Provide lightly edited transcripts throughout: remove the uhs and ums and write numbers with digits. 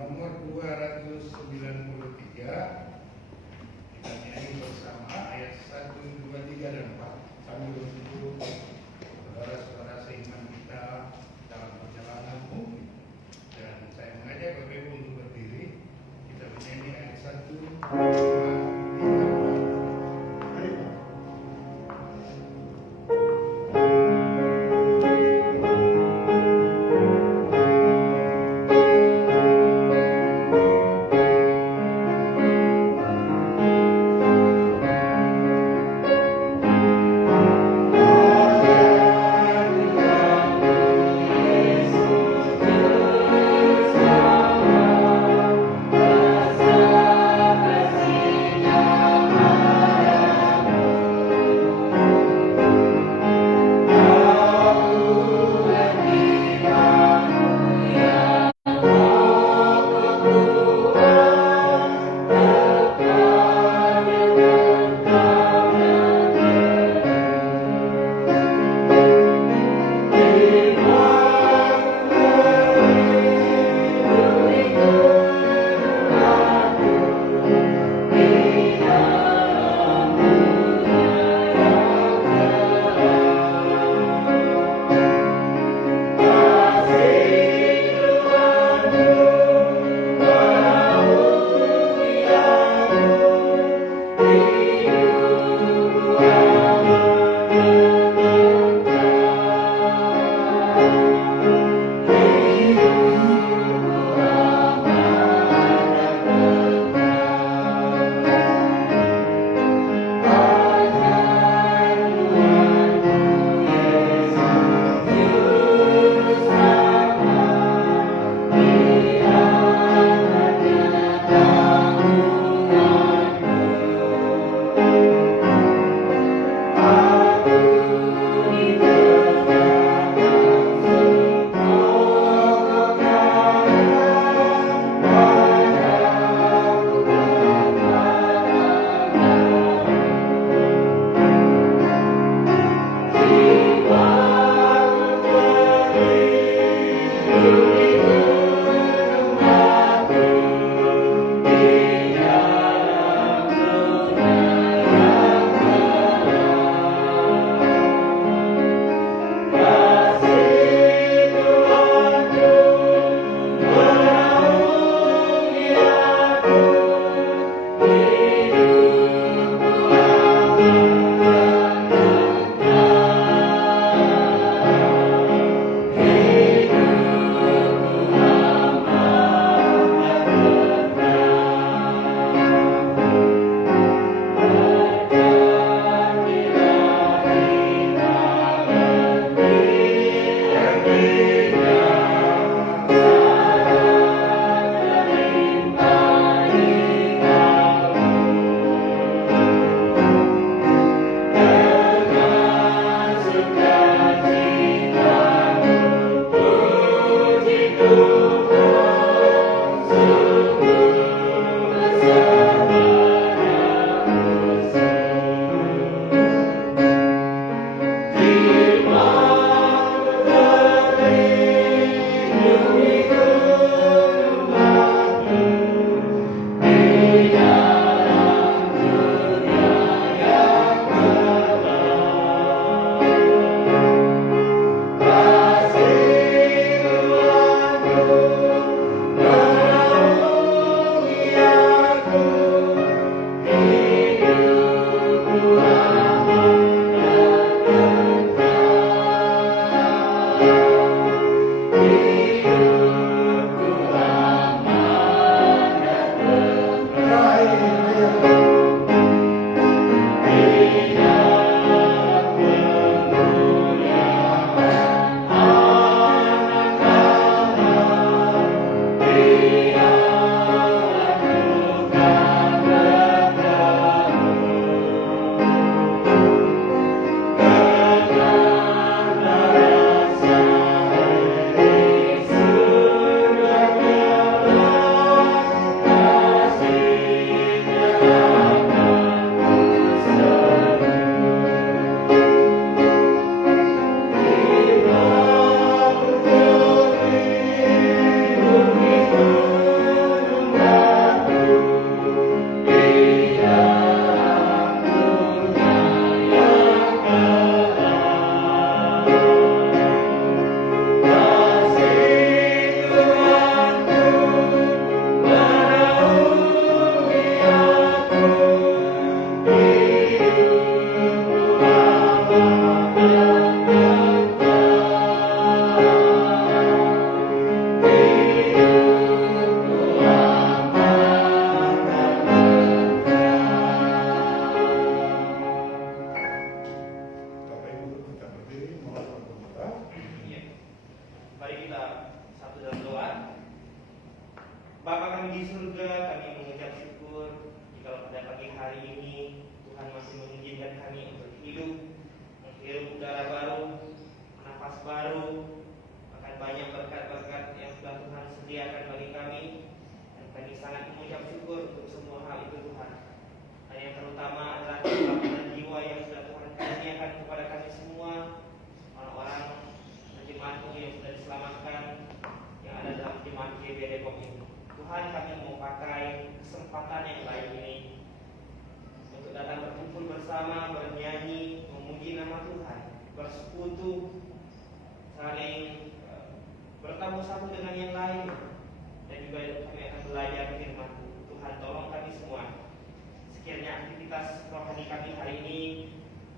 nomor 293. Kita nyanyi bersama ayat 1, 2, 3, dan 4 sambil untuk saudara-saudara seiman kita dalam perjalanan mungkin. Dan saya mengajak Bapak Ibu untuk berdiri. Kita menyanyi ayat 1, 2, 3, 4. Mari Pak. bersatu dalam doa. Bapa kami di surga, kami mengucap syukur jika pada pagi hari ini Tuhan masih mengizinkan kami untuk hidup, menghirup udara baru, nafas baru, akan banyak berkat-berkat yang sudah Tuhan sediakan bagi kami, dan kami sangat mengucap syukur untuk semua hal itu Tuhan. Dan yang terutama adalah keselamatan jiwa yang sudah Tuhan karuniakan kepada kami semua, orang-orang jemaatmu yang sudah diselamatkan, yang ada dalam jemaat GB Depok ini. Tuhan, kami mau pakai kesempatan yang lain ini untuk datang berkumpul bersama, bernyanyi, memuji nama Tuhan, bersekutu, saling bertemu satu dengan yang lain, dan juga kami akan belajar firman Tuhan. Tolong kami semua, sekiranya aktivitas rohani kami hari ini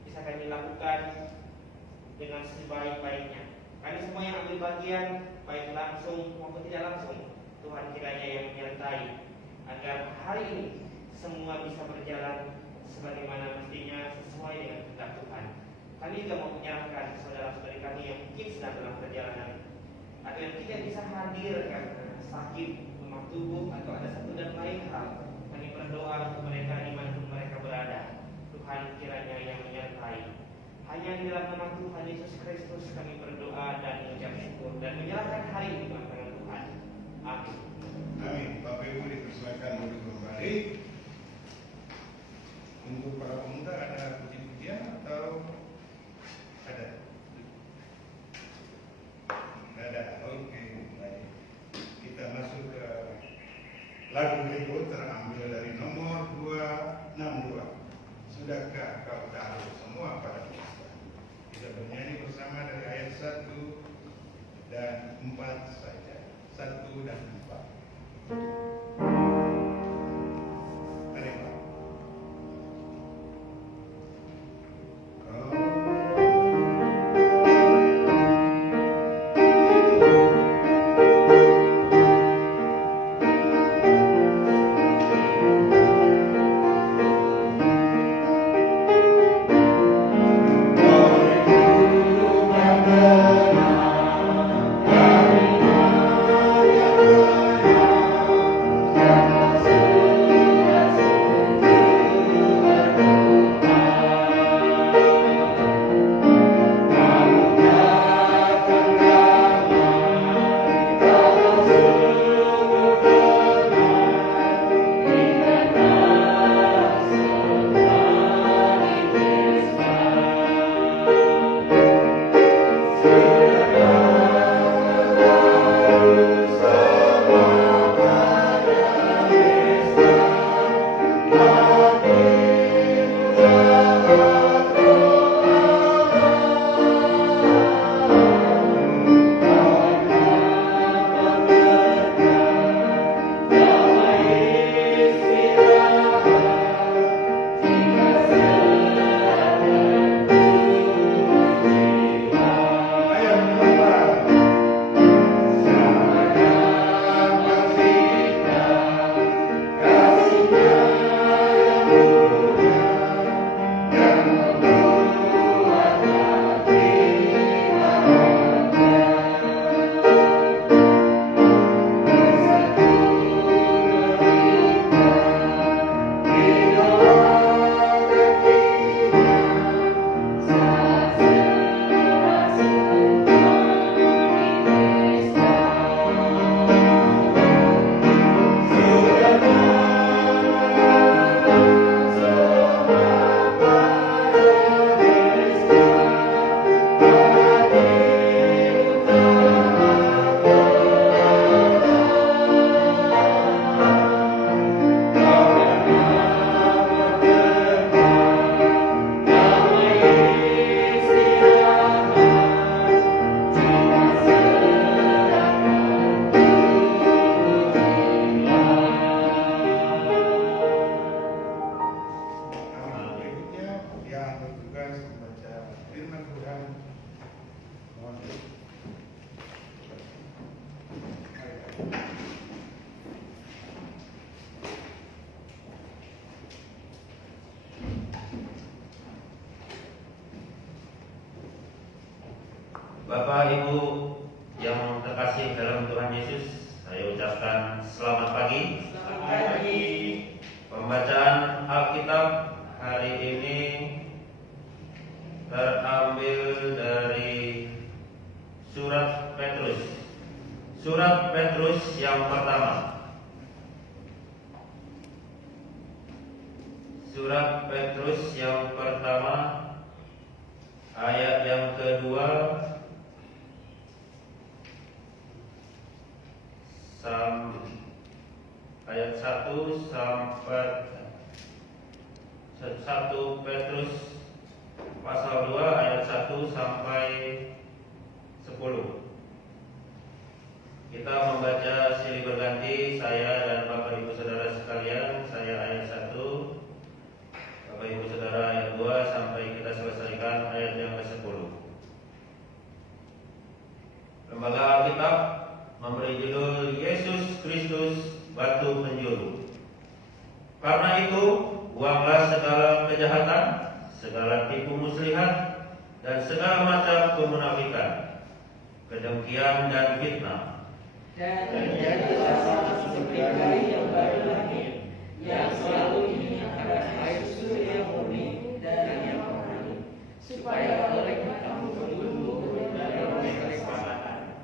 bisa kami lakukan dengan sebaik-baiknya. Kami semua yang ambil bagian, baik langsung maupun tidak langsung, Tuhan kiranya yang menyertai, agar hari ini semua bisa berjalan sebagaimana mestinya, sesuai dengan kehendak Tuhan. Kami juga mau menyerahkan saudara-saudari kami yang mungkin sedang dalam perjalanan atau yang tidak bisa hadir karena sakit, lemah tubuh, atau ada satu dan lain hal. Kami berdoa untuk mereka dimanapun mereka berada. Tuhan kiranya yang menyertai. Hanya di dalam nama Tuhan Yesus Kristus kami berdoa dan mengucap syukur dan menyerahkan hari ini dalam tangan Tuhan. Amin. Amin. Bapak Ibu dipersilakan duduk kembali. Untuk para pemuda ada puji-pujian atau ada? Ada. Oke, baik. Kita masuk ke lagu berikut, terambil dari nomor 262. Sudahkah kau tahu semua pada kita? Kita bernyanyi bersama dari ayat 1 dan 4 saja. 1 dan 4. Mari, Pak. Bapak Ibu yang terkasih dalam Tuhan Yesus, saya ucapkan selamat pagi. Selamat pagi. Pembacaan Alkitab hari ini terambil dari Surat Petrus. Surat Petrus yang pertama. Surat Petrus yang pertama, ayat yang kedua ayat 1 sampai 1 Petrus pasal 2 ayat 1 sampai 10. Kita membaca silih berganti, saya dan Bapak Ibu Saudara sekalian. Saya ayat 1, Bapak Ibu Saudara ayat 2 sampai kita selesaikan ayat yang ke-10. Lembaga Alkitab memberi judul Yesus Kristus Batu Penjuru. Karena itu, buanglah segala kejahatan, segala tipu muslihat, dan segala macam kemunafikan, kedengkian dan fitnah. Dan jadilah seperti kayu yang baru lahir, yang selalu ingat akan air susu yang murni dan yang rohani, supaya oleh kamu bertumbuh dari keselamatan.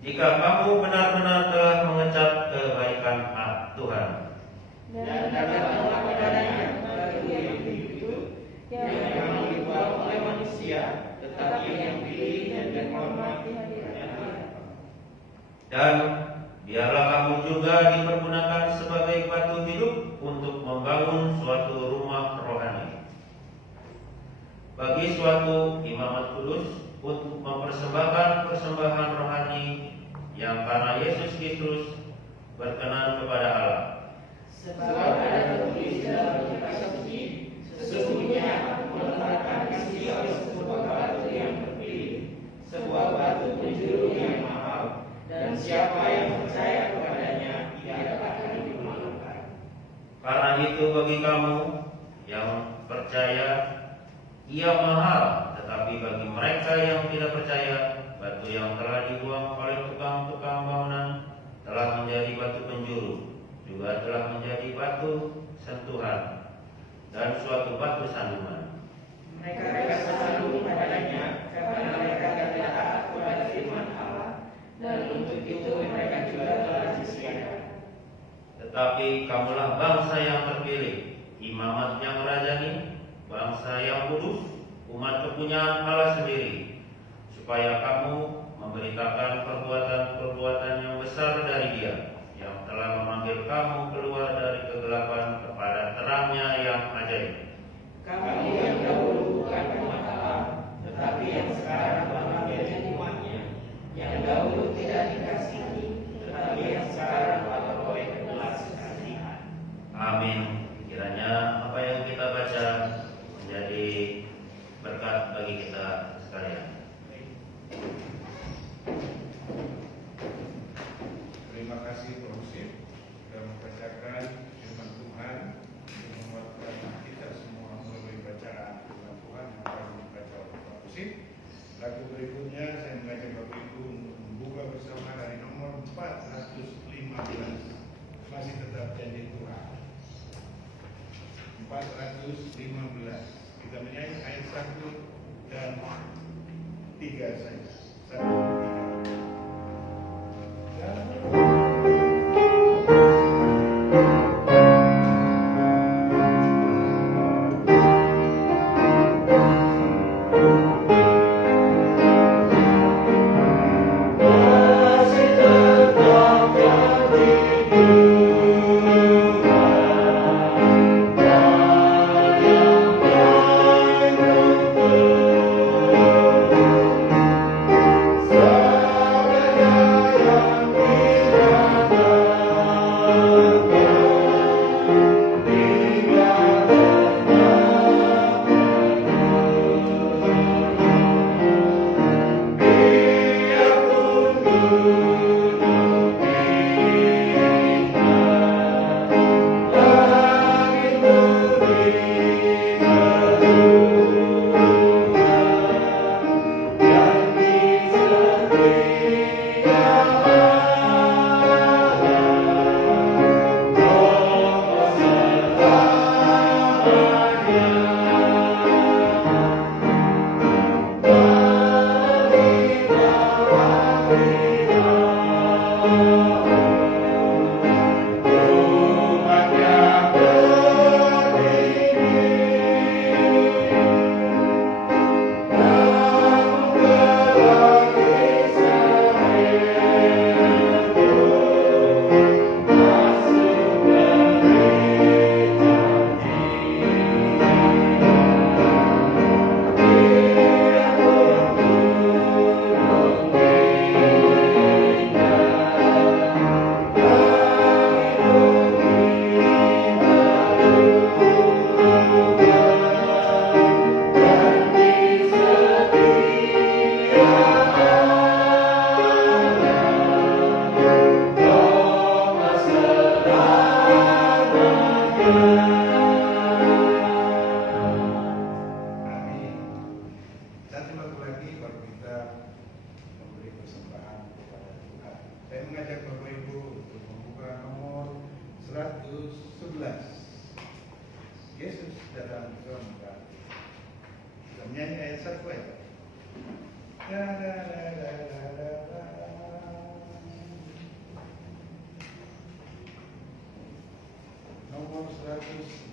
Jika kamu benar-benar telah mengecap kebaikan Tuhan Dan datanglah kepadanya batu yang hidup, yang memang dibuat oleh manusia, tetapi yang pilih dan dihormati hadirat Dia. dan biarlah kamu juga dipergunakan sebagai batu hidup untuk membangun suatu rumah rohani bagi suatu imamat kudus, untuk mempersembahkan persembahan rohani yang karena Yesus Kristus berkenan kepada Allah. Sebab ada tertulis dalam kitab suci, sesungguhnya aku meletakkan di Sion sebuah batu yang terpilih, sebuah batu penjuru yang mahal, dan siapa yang percaya kepadanya tidak akan dimalukan. Karena itu bagi kamu yang percaya, ia mahal, tetapi bagi mereka yang tidak percaya, batu yang telah dibuang oleh tukang-tukang bangunan telah menjadi batu penjuru, juga telah menjadi batu sentuhan dan suatu batu sandungan. Mereka bersandung padanya karena mereka tidak taat kepada firman Allah, dan untuk itu mereka juga telah disia-siakan. Tetapi kamulah bangsa yang terpilih, imamat yang merajani, bangsa yang kudus, umat kepunyaan Allah sendiri, supaya kamu memberitakan perbuatan-perbuatan yang besar dari Dia, yang telah memanggil kamu keluar dari kegelapan kepada terangnya yang ajaib. Kamu yang dahulu bukan umat Allah, tetapi yang sekarang telah menjadi umatnya, yang dahulu tidak dikasihi, tetapi yang sekarang telah beroleh belas kasihan. Amin. Kiranya apa yang kita baca menjadi berkat bagi kita sekalian. Terima kasih Pak Usip sudah membacakan firman Tuhan untuk menguatkan kita semua melalui bacaan firman Tuhan yang akan dibaca oleh Pak Usip. Lagu berikutnya saya mengajak Bapak Ibu untuk membuka bersama dari nomor 415. Masih tetap janji Tuhan. 415. Kita menyanyi ayat 1 dan 3 saja. 1 dan 3. So dalam kemuliaan. Kita menyanyi ayat 1 aja. La, la, la, la, la, la, la. Nomor 111.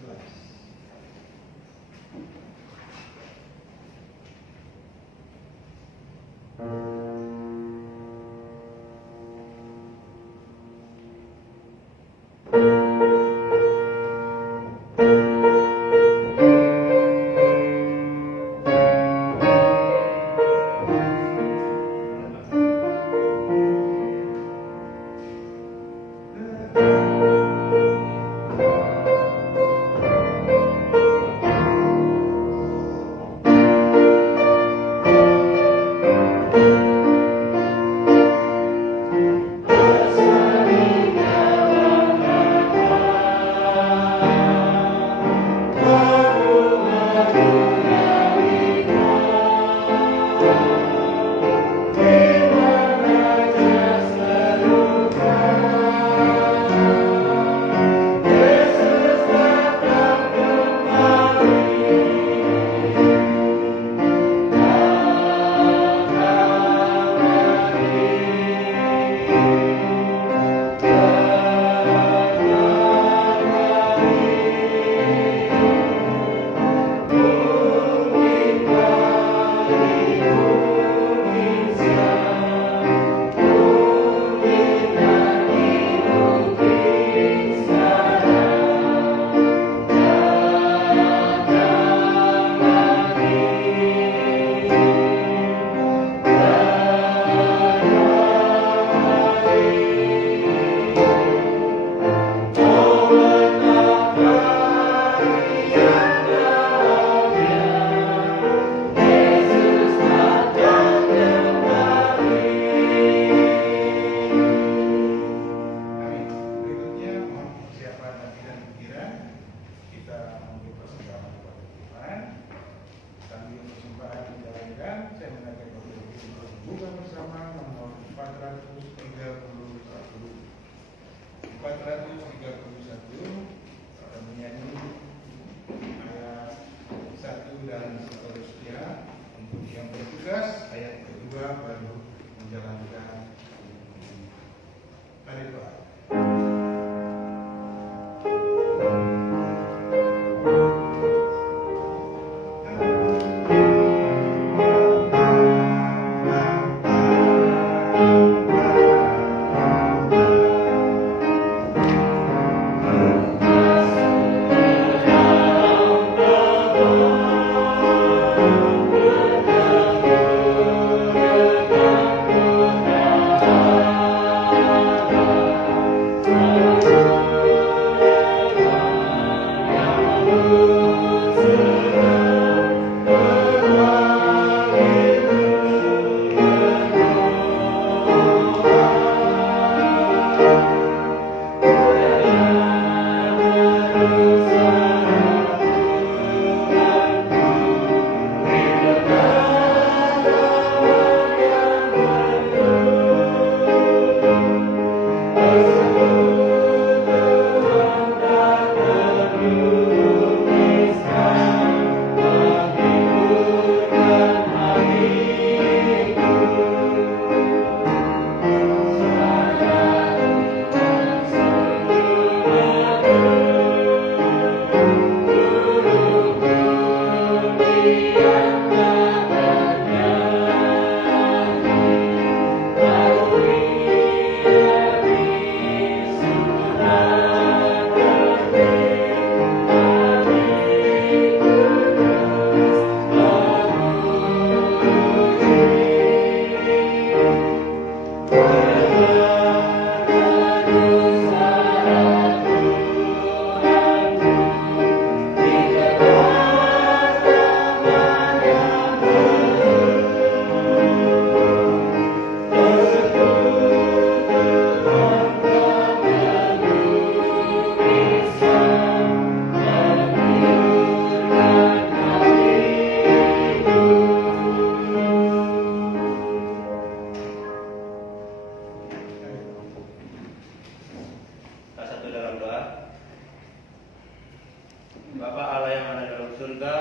Bapa Allah yang ada dalam surga,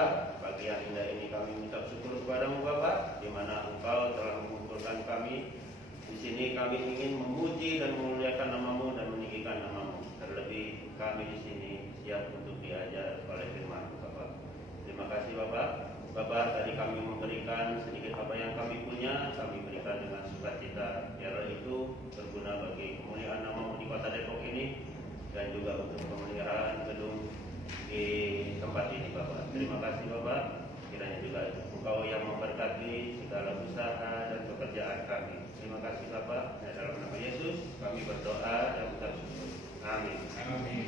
pagi yang indah ini kami mengucap syukur kepadamu Bapa, di mana Engkau telah mengumpulkan kami. Di sini kami ingin memuji dan memuliakan namamu dan meninggikan namamu. Terlebih kami di sini siap untuk diajar oleh firman Bapa. Terima kasih Bapa. Bapa, tadi kami memberikan sedikit apa yang kami punya, kami berikan dengan sukacita. Biarlah itu berguna bagi kemuliaan namamu di kota Depok ini dan juga untuk pemeliharaan gedung di tempat ini Bapak. Terima kasih Bapak. Kiranya juga Engkau yang memberkati segala usaha dan pekerjaan kami. Terima kasih Bapak. Dalam nama Yesus kami berdoa dan mengucap syukur. Amin. Amin.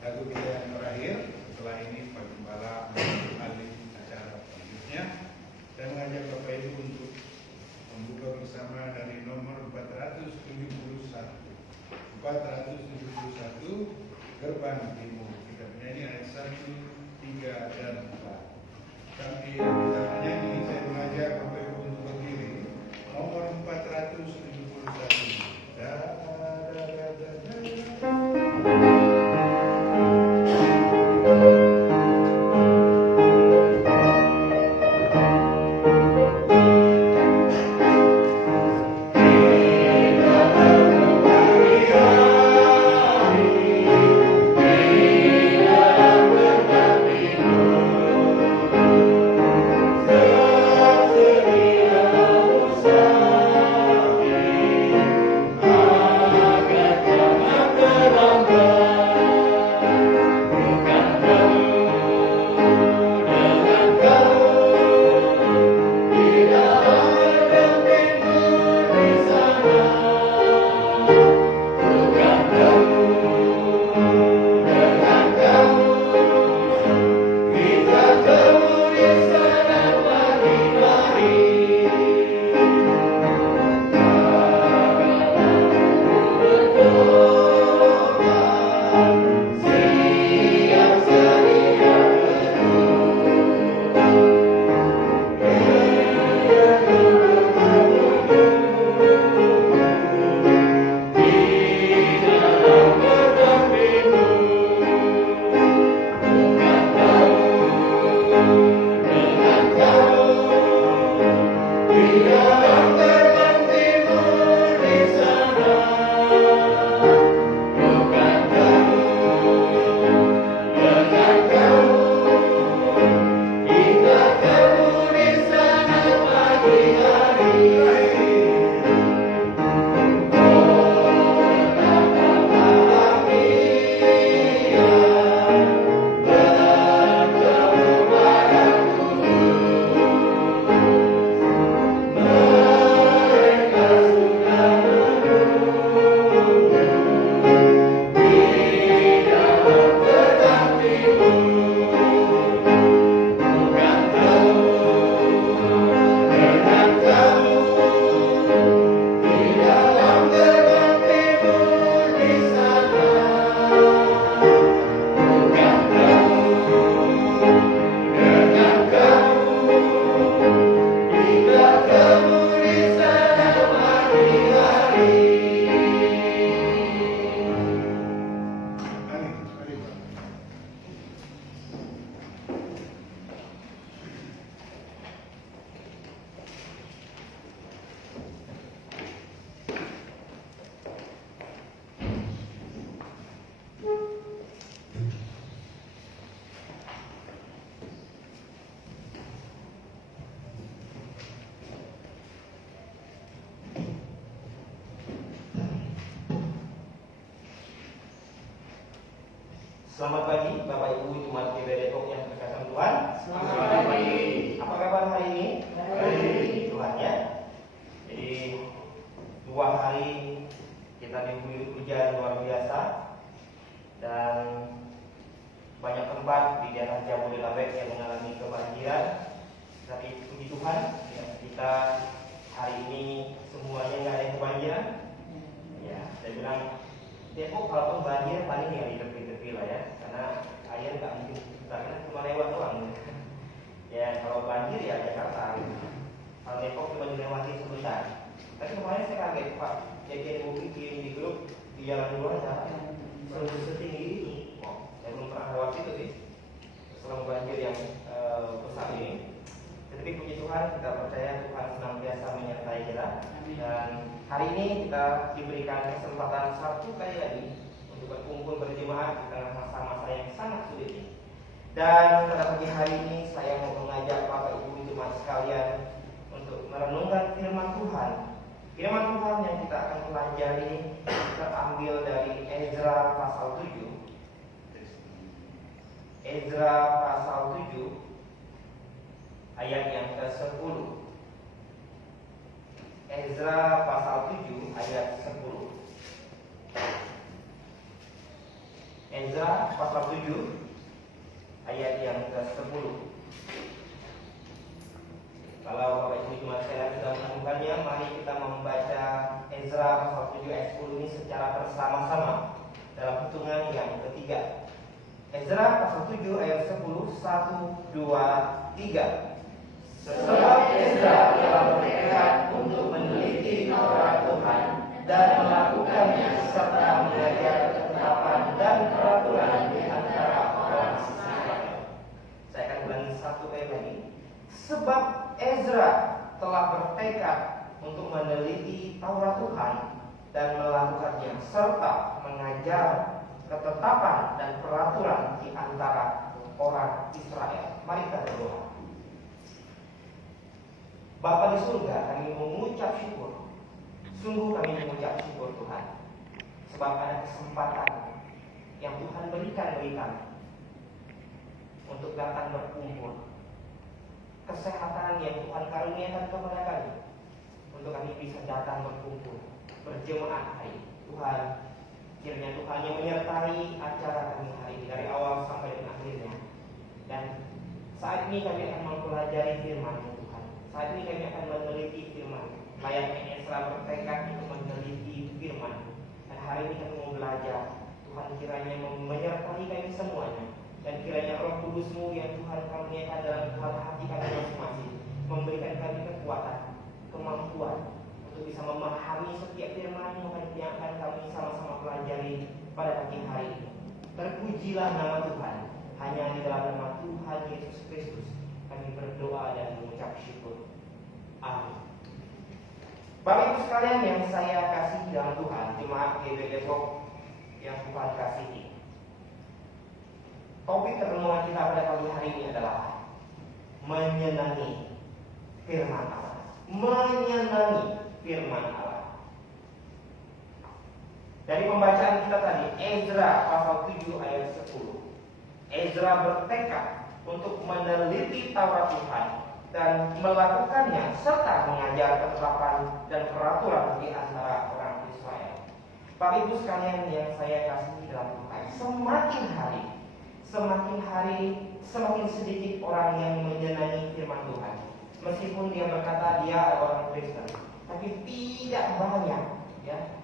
Lagu kita yang terakhir setelah ini Pak Gembala mengambil acara selanjutnya. Saya mengajak Bapak Ibu untuk membuka bersama dari nomor 471. 471 Gerbang Timur. Kita menyanyi ayat 1, 3, dan 4. Sambil kita menyanyi, saya mengajak Bapak Ibu untuk berdiri. Nomor 471. Da, da, da, da, da. Selamat pagi Bapak Ibu Jemaat GBI Depok yang berkasih Tuhan. Selamat pagi. Apa kabar hari ini? Baik. Tuhan ya. Jadi 2 hari kita diguyur hujan luar biasa dan banyak tempat di daerah Jabodetabek yang mengalami kebanjiran. Tapi puji Tuhan ya, kita hari ini semuanya nggak ada yang kebanjiran. Ya, saya bilang Depok kalau banjir paling ya di tepi-tepi lah ya, karena air nggak mungkin karena cuma lewat doang. Ya kalau banjir ya Jakarta. Kalau Depok cuma dilewati sebentar. Tapi kemarin saya kaget Pak, jadi ibu bikin di grup di jalan luar setinggi ini. Wow, saya belum pernah percaya Tuhan senantiasa menyertai kita. Dan hari ini kita diberikan kesempatan satu kali lagi untuk berkumpul berjemaat di tengah masa-masa yang sangat sulit ini. Dan pada pagi hari ini saya mau mengajak Bapak Ibu jemaat sekalian untuk merenungkan firman Tuhan. Firman Tuhan yang kita akan pelajari terambil dari Ezra pasal 7. Ezra pasal 7 ayat yang ke-10. Ezra pasal 7 ayat 10. Ezra pasal 7 ayat yang ke-10. Kalau Bapak Ibu jemaat sekalian sudah menemukannya, mari kita membaca Ezra pasal 7 ayat 10 ini secara bersama-sama dalam hitungan yang ketiga. Ezra pasal 7 ayat 10, 1, 2, 3. Sebab Ezra telah bertekad untuk meneliti Taurat Tuhan dan melakukannya serta mengajar ketetapan dan peraturan di antara orang Israel. Saya akan ulangi satu ayat lagi. Sebab Ezra telah bertekad untuk meneliti Taurat Tuhan dan melakukannya serta mengajar ketetapan dan peraturan di antara orang Israel. Mari kita berdoa. Bapa di surga, kami mengucap syukur. Sungguh kami mengucap syukur Tuhan, sebab ada kesempatan yang Tuhan berikan bagi kami untuk datang berkumpul. Kesehatan yang Tuhan karuniakan kepada kami untuk kami bisa datang berkumpul berjemaat hari ini. Tuhan, kiranya Tuhan yang menyertai acara kami hari ini dari awal sampai dengan akhirnya. Dan saat ini kami akan mempelajari firman-Mu Tuhan. Saat ini kami akan meneliti firman. Layaknya Ezra bertekad untuk meneliti firman. Dan hari ini kami mau belajar. Tuhan kiranya menyertai kami semuanya. Dan kiranya Roh Kudus-Mu yang Tuhan karuniakan dalam hati kami masing-masing memberikan kami kekuatan, kemampuan untuk bisa memahami setiap firman-Mu yang akan kami sama-sama pelajari pada pagi hari ini. Terpujilah nama Tuhan. Hanya di dalam nama Tuhan Yesus Kristus kami berdoa dan mengucap syukur. Amin. Bapak Ibu sekalian yang saya kasih dalam Tuhan, jemaat GB Depok yang Tuhan kasihi. Topik renungan kita pada pagi hari ini adalah menyenangi firman Allah. Menyenangi firman Allah. Dari pembacaan kita tadi, Ezra pasal 7 ayat 10. Ezra bertekad untuk meneliti Taurat Tuhan dan melakukannya serta mengajar ketetapan dan peraturan di antara orang Israel. Bapak Ibu sekalian yang saya kasihi dalam Tuhan, semakin hari semakin sedikit orang yang menyenangi firman Tuhan. Meskipun dia berkata dia adalah orang Kristen, tapi tidak banyak ya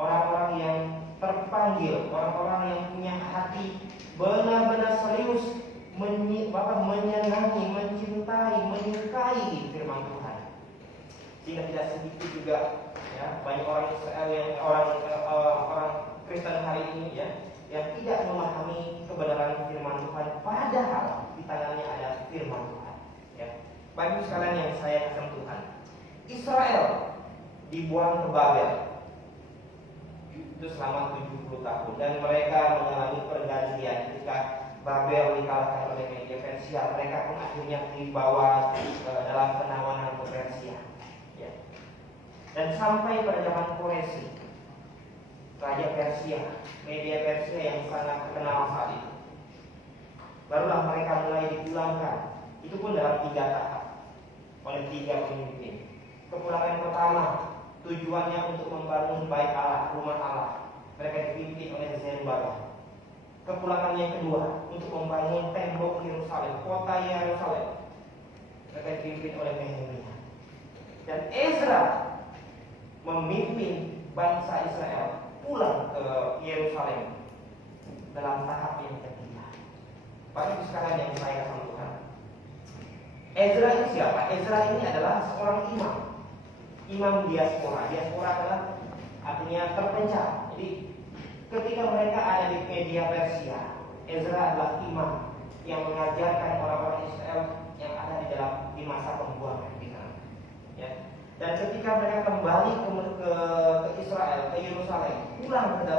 orang-orang yang terpanggil, orang-orang yang punya hati benar-benar serius menyenangi, mencintai, menyukai firman Tuhan. Sehingga tidak sedikit juga ya banyak orang Israel yang orang Kristen hari ini ya yang tidak memahami kebenaran firman Tuhan, padahal di tangannya ada firman Tuhan. Ya, bagi sekalian yang saya kasih Tuhan, Israel dibuang ke Babel itu selama 70 tahun dan mereka mengalami pergantian ketika Babel dikalahkan oleh Media Persia. Mereka pun akhirnya dibawa dalam penawanan ke Persia ya. Dan sampai pada zaman Koresi, Raja Persia, Media Persia yang sangat terkenal saat itu, barulah mereka mulai dipulangkan. Itu pun dalam 3 tahap oleh 3 pemimpin. Kepulangan pertama tujuannya untuk membangun bait Allah, rumah Allah. Mereka dipimpin oleh Zerubabel. Kepulangan yang kedua untuk membangun tembok Yerusalem, kota Yerusalem. Mereka dipimpin oleh Nehemia. Dan Ezra memimpin bangsa Israel pulang ke Yerusalem dalam tahap yang ketiga. Bapak Ibu sekalian yang saya kasih Tuhan, Ezra ini siapa? Ezra ini adalah seorang imam diaspora. Diaspora adalah artinya terpencah. Jadi ketika mereka ada di Media Persia, Ezra adalah imam yang mengajarkan orang-orang Israel yang ada di masa pembuangan di sana. Dan ketika mereka kembali ke Israel, ke Yerusalem, pulang ke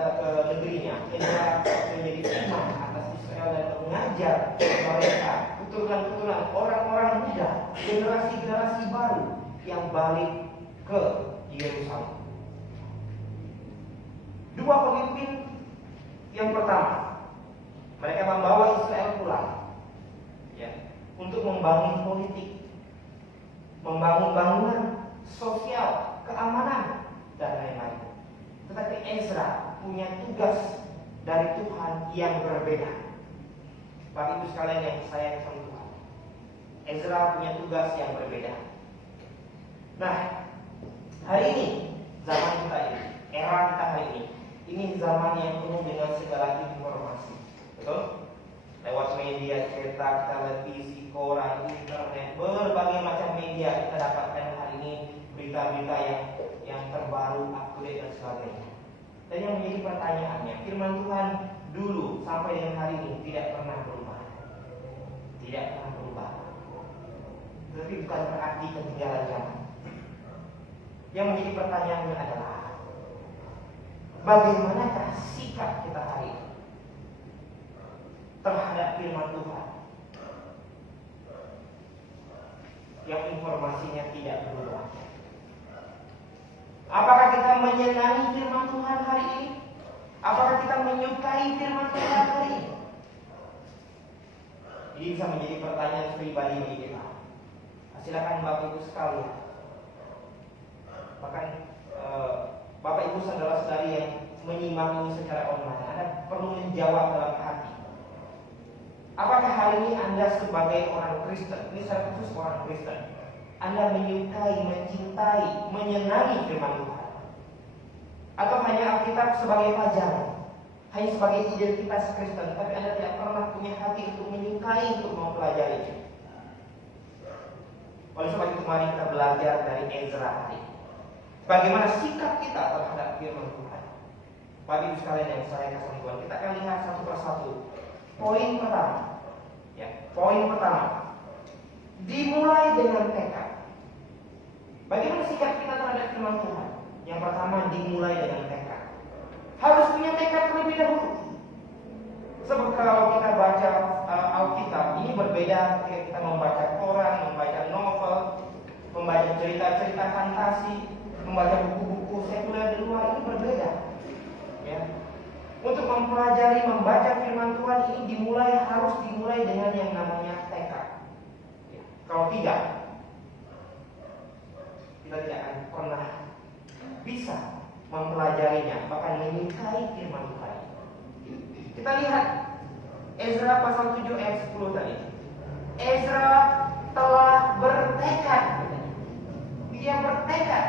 negerinya, Ezra menjadi imam atas Israel dan mengajar mereka, keturunan-keturunan orang-orang muda, generasi-generasi baru yang balik ke Yerusalem. Dua pemimpin yang pertama, mereka membawa Israel pulang, ya, untuk membangun politik, membangun bangunan sosial, keamanan, dan lain-lain. Tetapi Ezra punya tugas dari Tuhan yang berbeda. Bapak Ibu sekalian yang saya kasih Tuhan, Ezra punya tugas yang berbeda. Nah, hari ini, zaman kita ini, era kita hari ini zaman yang penuh dengan segala informasi, betul? Lewat media cetak, televisi, koran, internet, berbagai macam media kita dapatkan hari ini berita-berita yang terbaru, up to date dan sebagainya. Dan yang menjadi pertanyaannya, firman Tuhan dulu sampai dengan hari ini tidak pernah berubah. Tidak pernah berubah. Tapi bukan berarti ketinggalan zaman. Yang menjadi pertanyaannya adalah bagaimanakah sikap kita hari ini terhadap firman Tuhan yang informasinya tidak berubah? Apakah kita menyenangi firman Tuhan hari ini? Apakah kita menyukai firman Tuhan hari ini? Ini bisa menjadi pertanyaan pribadi bagi kita. Silakan Bapak Ibu sekalian, bahkan Bapak Ibu saudara-saudari yang menyimak ini secara online, Anda perlu menjawab dalam hati. Apakah hari ini Anda sebagai orang Kristen, ini secara khusus orang Kristen, Anda menyukai, mencintai, menyenangi firman Tuhan? Atau hanya Alkitab sebagai pelajaran, hanya sebagai identitas Kristen, tapi Anda tidak pernah punya hati untuk menyukai, untuk mempelajari? Oleh sebab itu mari kita belajar dari Ezra hari ini. Bagaimana sikap kita terhadap firman Tuhan? Bapak Ibu sekalian yang saya kasih Tuhan, kita akan lihat satu persatu. Poin pertama, ya, poin pertama, dimulai dengan tekad. Bagaimana sikap kita terhadap firman Tuhan? Yang pertama, dimulai dengan tekad. Harus punya tekad terlebih dahulu. Sebab kalau kita baca Alkitab, ini berbeda ketika kita membaca koran, membaca novel, membaca cerita-cerita fantasi, membaca buku-buku sekuler di luar, ini berbeda. Ya. Untuk mempelajari, membaca firman Tuhan ini harus dimulai dengan yang namanya tekad. Ya. Kalau tidak, kita tidak akan pernah bisa mempelajarinya, bahkan menyukai firman Tuhan. Kita lihat Ezra pasal 7 ayat 10 tadi. Ezra telah bertekad. Dia bertekad.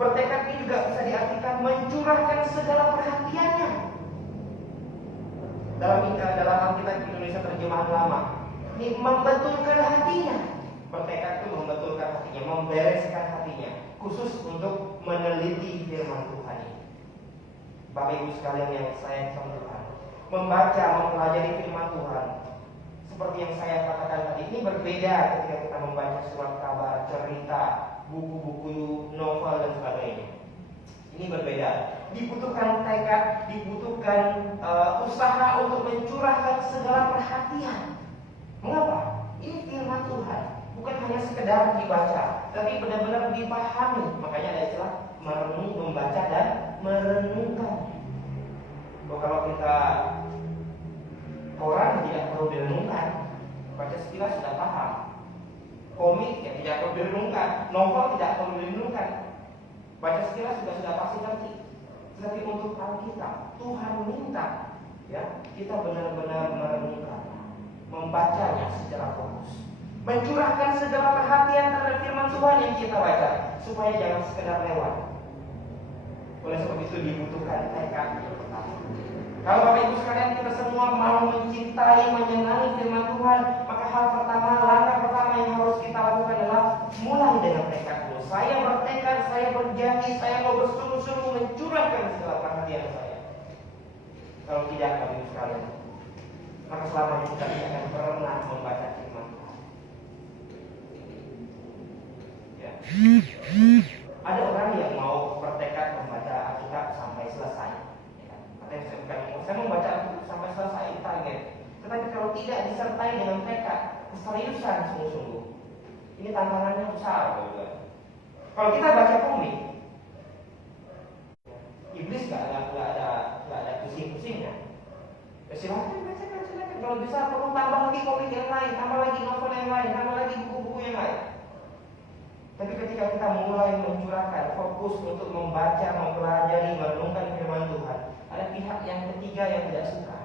Bertekad ini juga bisa diartikan mencurahkan segala perhatiannya. Dalam Alkitab Indonesia terjemahan lama, ini membetulkan hatinya. Bertekad itu membetulkan hatinya, membereskan hatinya, khusus untuk meneliti firman Tuhan ini. Bapak Ibu sekalian yang saya Tuhan, membaca, mempelajari firman Tuhan, seperti yang saya katakan tadi, ini berbeda ketika kita membaca surat kabar, cerita, buku-buku, novel dan sebagainya. Ini berbeda. Dibutuhkan tekad, dibutuhkan usaha untuk mencurahkan segala perhatian. Mengapa? Ini firman Tuhan, bukan hanya sekedar dibaca, tapi benar-benar dipahami. Makanya ada istilah merenung, membaca dan merenungkan. Kalau kita koran tidak perlu direnungkan, baca sekilas sudah paham. Komik ya tidak perlu direnungkan, novel tidak perlu direnungkan, baca sekilas sudah pasti ngerti. Tetapi untuk Alkitab, Tuhan minta ya kita benar-benar merenungkan, membacanya secara fokus, mencurahkan segala perhatian terhadap firman Tuhan yang kita baca, supaya jangan sekedar lewat. Oleh sebab itu dibutuhkan tekad. Kalau Bapak Ibu sekalian kita semua mau mencintai, menyenangi firman Tuhan, maka hal pertama, langkah pertama yang harus kita lakukan adalah mulai dengan tekad dulu. Saya bertekad, saya berjanji, saya mau bersungguh-sungguh mencurahkan segala perhatian saya. Kalau tidak, Bapak Ibu sekalian, maka selamanya kita tidak akan pernah membaca firman Tuhan. Ada orang yang mau bertekad membaca Alkitab sampai selesai. Ya, katanya saya mau baca Alkitab sampai selesai, target. Tetapi kalau tidak disertai dengan tekad, keseriusan sungguh-sungguh, ini tantangannya besar. Kalau kita baca komik, iblis nggak ada pusing-pusingnya. Ya, silakan baca, silakan. Kalau bisa perlu tambah lagi komik yang lain, tambah lagi novel yang lain, tambah lagi buku-buku yang lain. Tapi ketika kita mulai mencurahkan fokus untuk membaca, mempelajari, merenungkan firman Tuhan, ada pihak yang ketiga yang tidak suka.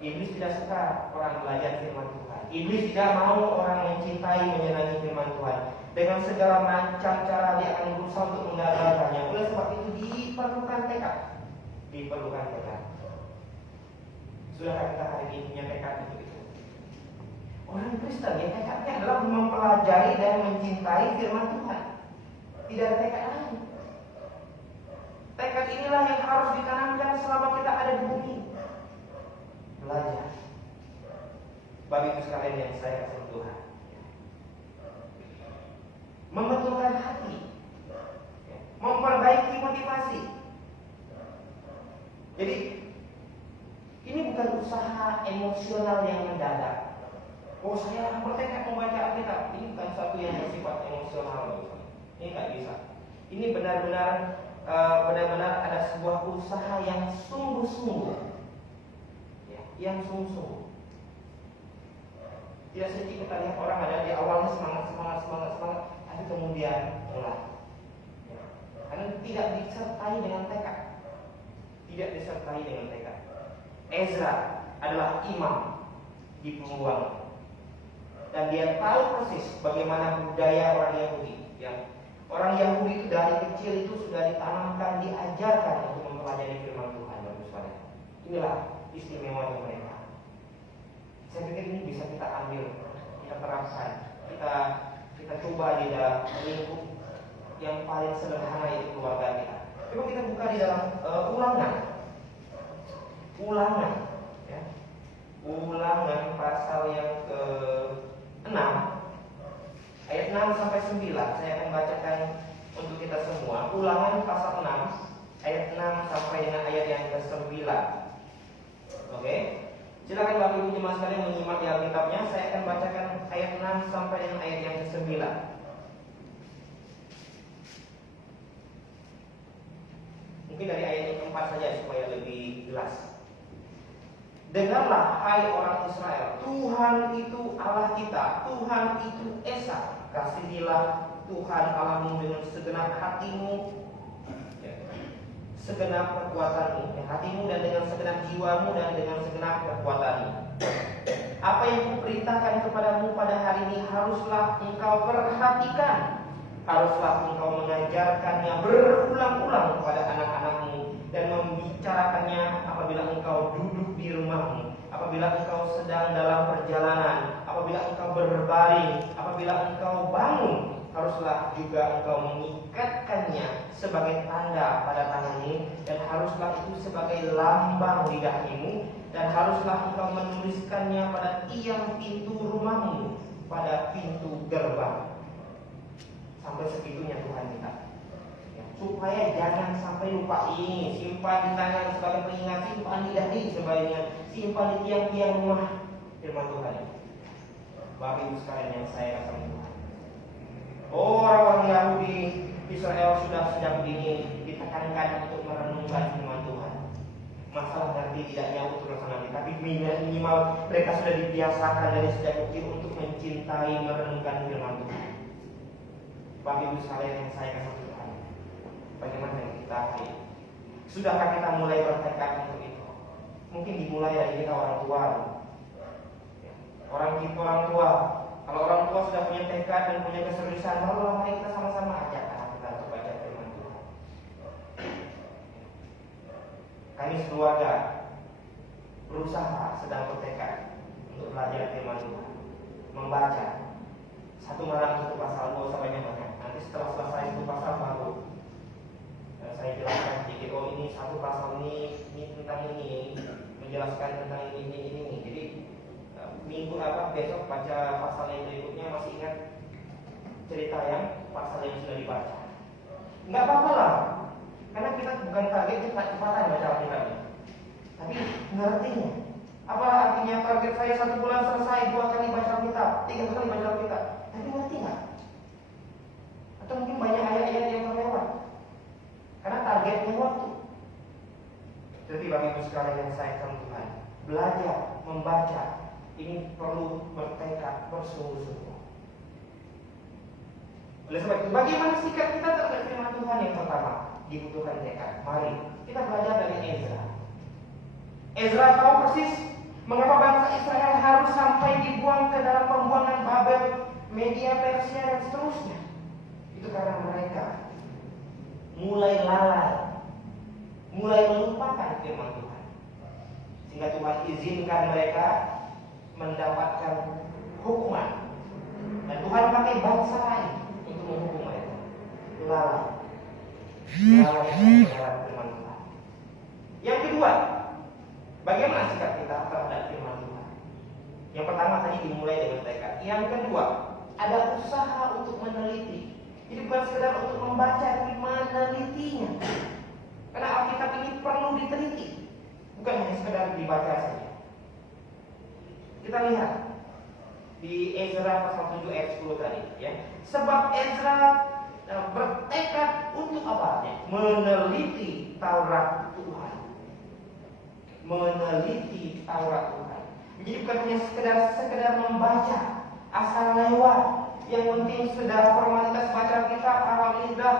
Iblis tidak suka orang belajar firman Tuhan. Iblis tidak mau orang mencintai, menyenangi firman Tuhan. Dengan segala macam cara dia akan berusaha untuk menggagalkannya. Oleh sebab itu diperlukan tekad. Diperlukan tekad. Sudahkah kita hari ini punya tekad untuk itu? Orang Kristen ya tekadnya adalah mempelajari dan mencintai firman Tuhan. Tidak ada tekad lain. Tekad inilah yang harus ditanamkan selama kita ada di bumi. Belajar. Bapak Ibu sekalian yang saya kasih Tuhan, membetulkan hati, memperbaiki motivasi. Jadi ini bukan usaha emosional yang mendadak. Oh, saya bertekad membaca Alkitab. Ini bukan satu yang bersifat emosional. Ini nggak bisa. Ini benar-benar ada sebuah usaha yang sungguh-sungguh, ya, yang sungguh-sungguh. Tidak sedikit kita lihat orang ada di awalnya semangat, tapi kemudian mulai. Karena tidak disertai dengan tekad. Tidak disertai dengan tekad. Ezra adalah imam di pembuangan. Dan dia tahu persis bagaimana budaya orang Yahudi. Ya. Orang Yahudi itu dari kecil itu sudah ditanamkan, diajarkan untuk mempelajari firman Tuhan. Inilah istimewanya mereka. Saya pikir ini bisa kita ambil, kita terapkan, kita coba di dalam lingkup yang paling sederhana yaitu keluarga kita. Coba kita buka di dalam Ulangan, ya. Ulangan pasal yang ke-6 ayat 6 sampai 9. Saya akan bacakan untuk kita semua. Ulangan pasal 6 ayat 6 sampai dengan ayat yang ke-9. Oke. Silakan Bapak Ibu jemaat sekalian menyimak di Alkitabnya. Saya akan bacakan ayat 6 sampai dengan ayat yang ke-9. Mungkin dari ayat yang ke-4 saja supaya lebih jelas. Dengarlah hai orang Israel, Tuhan itu Allah kita, Tuhan itu Esa. Kasihilah Tuhan Allahmu dengan segenap hatimu, segenap kekuatanmu, hatimu dan dengan segenap jiwamu dan dengan segenap kekuatanmu. Apa yang kuperintahkan kepadamu pada hari ini haruslah engkau perhatikan, haruslah engkau mengajarkannya berulang-ulang kepada anak-anakmu dan membicarakannya apabila engkau duduk di rumahmu, apabila engkau sedang dalam perjalanan, apabila engkau berbaring, apabila engkau bangun. Haruslah juga engkau mengikatkannya sebagai tanda pada tanganmu, dan haruslah itu sebagai lambang di dahimu, dan haruslah engkau menuliskannya pada tiang pintu rumahmu, pada pintu gerbang. Sampai segitunya Tuhan kita, ya, supaya jangan sampai lupa ini. Simpan di tangan sebagai pengingat, simpan di dahi sebagai simpan di tiang-tiang rumah firman Tuhan. Bapak Ibu sekalian yang saya kasihi Tuhan, orang-orang Yahudi Israel sudah sejak dini ditekankan untuk merenungkan firman Tuhan. Masalah nanti tidak nyaut terus nanti, tapi minimal mereka sudah dibiasakan dari sejak kecil untuk mencintai, merenungkan firman Tuhan. Bapak Ibu sekalian yang saya kasihi Tuhan, bagaimana kita hari ini? Sudahkah kita mulai bertekad untuk itu? Mungkin dimulai dari kita orang tua. Orang tua. Kalau orang tua sudah punya tekad dan punya keseriusan, lalu mari kita sama-sama ajak anak kita untuk baca firman Tuhan. Kami sekeluarga berusaha, sedang bertekad untuk belajar firman Tuhan, membaca satu malam satu pasal, gak usah banyak-banyak. Nanti setelah selesai satu pasal baru saya jelaskan sedikit. Oh, ini satu pasal ini tentang ini, menjelaskan tentang ini. Jadi besok baca pasal yang berikutnya, masih ingat cerita yang pasal yang sudah dibaca. Nggak apa-apa lah, karena kita bukan target cepat-cepatan baca Alkitabnya, tapi ngertinya. Apa artinya target saya 1 bulan selesai 2 kali baca Alkitab, 3 kali baca Alkitab? Tapi ngerti nggak? Atau mungkin banyak ayat-ayat yang terlewat karena targetnya waktu. Jadi bagi ibu sekalian yang saya Tuhan, belajar membaca ini perlu bertekad bersungguh-sungguh. Oleh sebab itu, bagaimana sikap kita terhadap firman Tuhan? Yang pertama, dibutuhkan tekad. Mari kita belajar dari Ezra. Ezra tahu persis mengapa bangsa Israel harus sampai dibuang ke dalam pembuangan Babel, Media Persia dan seterusnya. Itu karena mereka mulai lalai, mulai melupakan firman Tuhan, sehingga Tuhan izinkan mereka mendapatkan hukuman, dan Tuhan pakai bangsa lain untuk menghukum mereka. Lalai dalam firman Tuhan. Yang kedua, bagaimana sikap kita terhadap firman Tuhan? Yang pertama tadi dimulai dengan tekad. Yang kedua, ada usaha untuk meneliti. Jadi bukan sekedar untuk membaca, tapi menelitinya. Karena Alkitab ini perlu diteliti, bukan hanya sekedar dibaca saja. Kita lihat di Ezra pasal 7 ayat 10 tadi, ya. Sebab Ezra bertekad untuk apa? Meneliti Taurat Tuhan. Meneliti Taurat Tuhan. Jadi bukan hanya sekedar membaca asal lewat, yang penting sudah formalitas baca kitab, hafal lidah.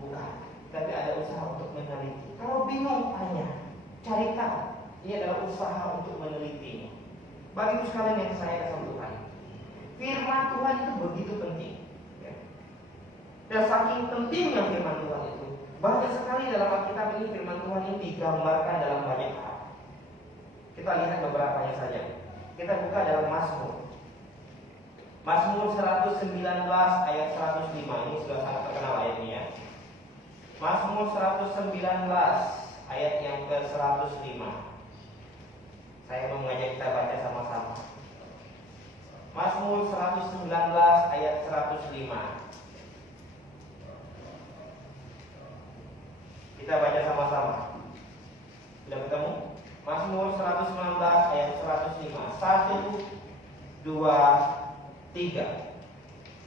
Bukan, tapi ada usaha untuk meneliti. Kalau bingung tanya, cari tahu. Ini adalah usaha untuk menelitinya. Bagi ibu sekalian yang saya kasih Tuhan, firman Tuhan itu begitu penting, ya. Dan saking pentingnya firman Tuhan itu, banyak sekali dalam Alkitab ini firman Tuhan ini digambarkan dalam banyak hal. Kita lihat beberapanya saja. Kita buka dalam Mazmur 119 ayat 105. Ini sudah sangat terkenal ayat ini, ya. Mazmur 119 ayat yang ke-105. Saya mau mengajak kita baca sama-sama. Mazmur 119 ayat 105. Kita baca sama-sama. Sudah ketemu? Mazmur 119 ayat 105. 1, 2, 3.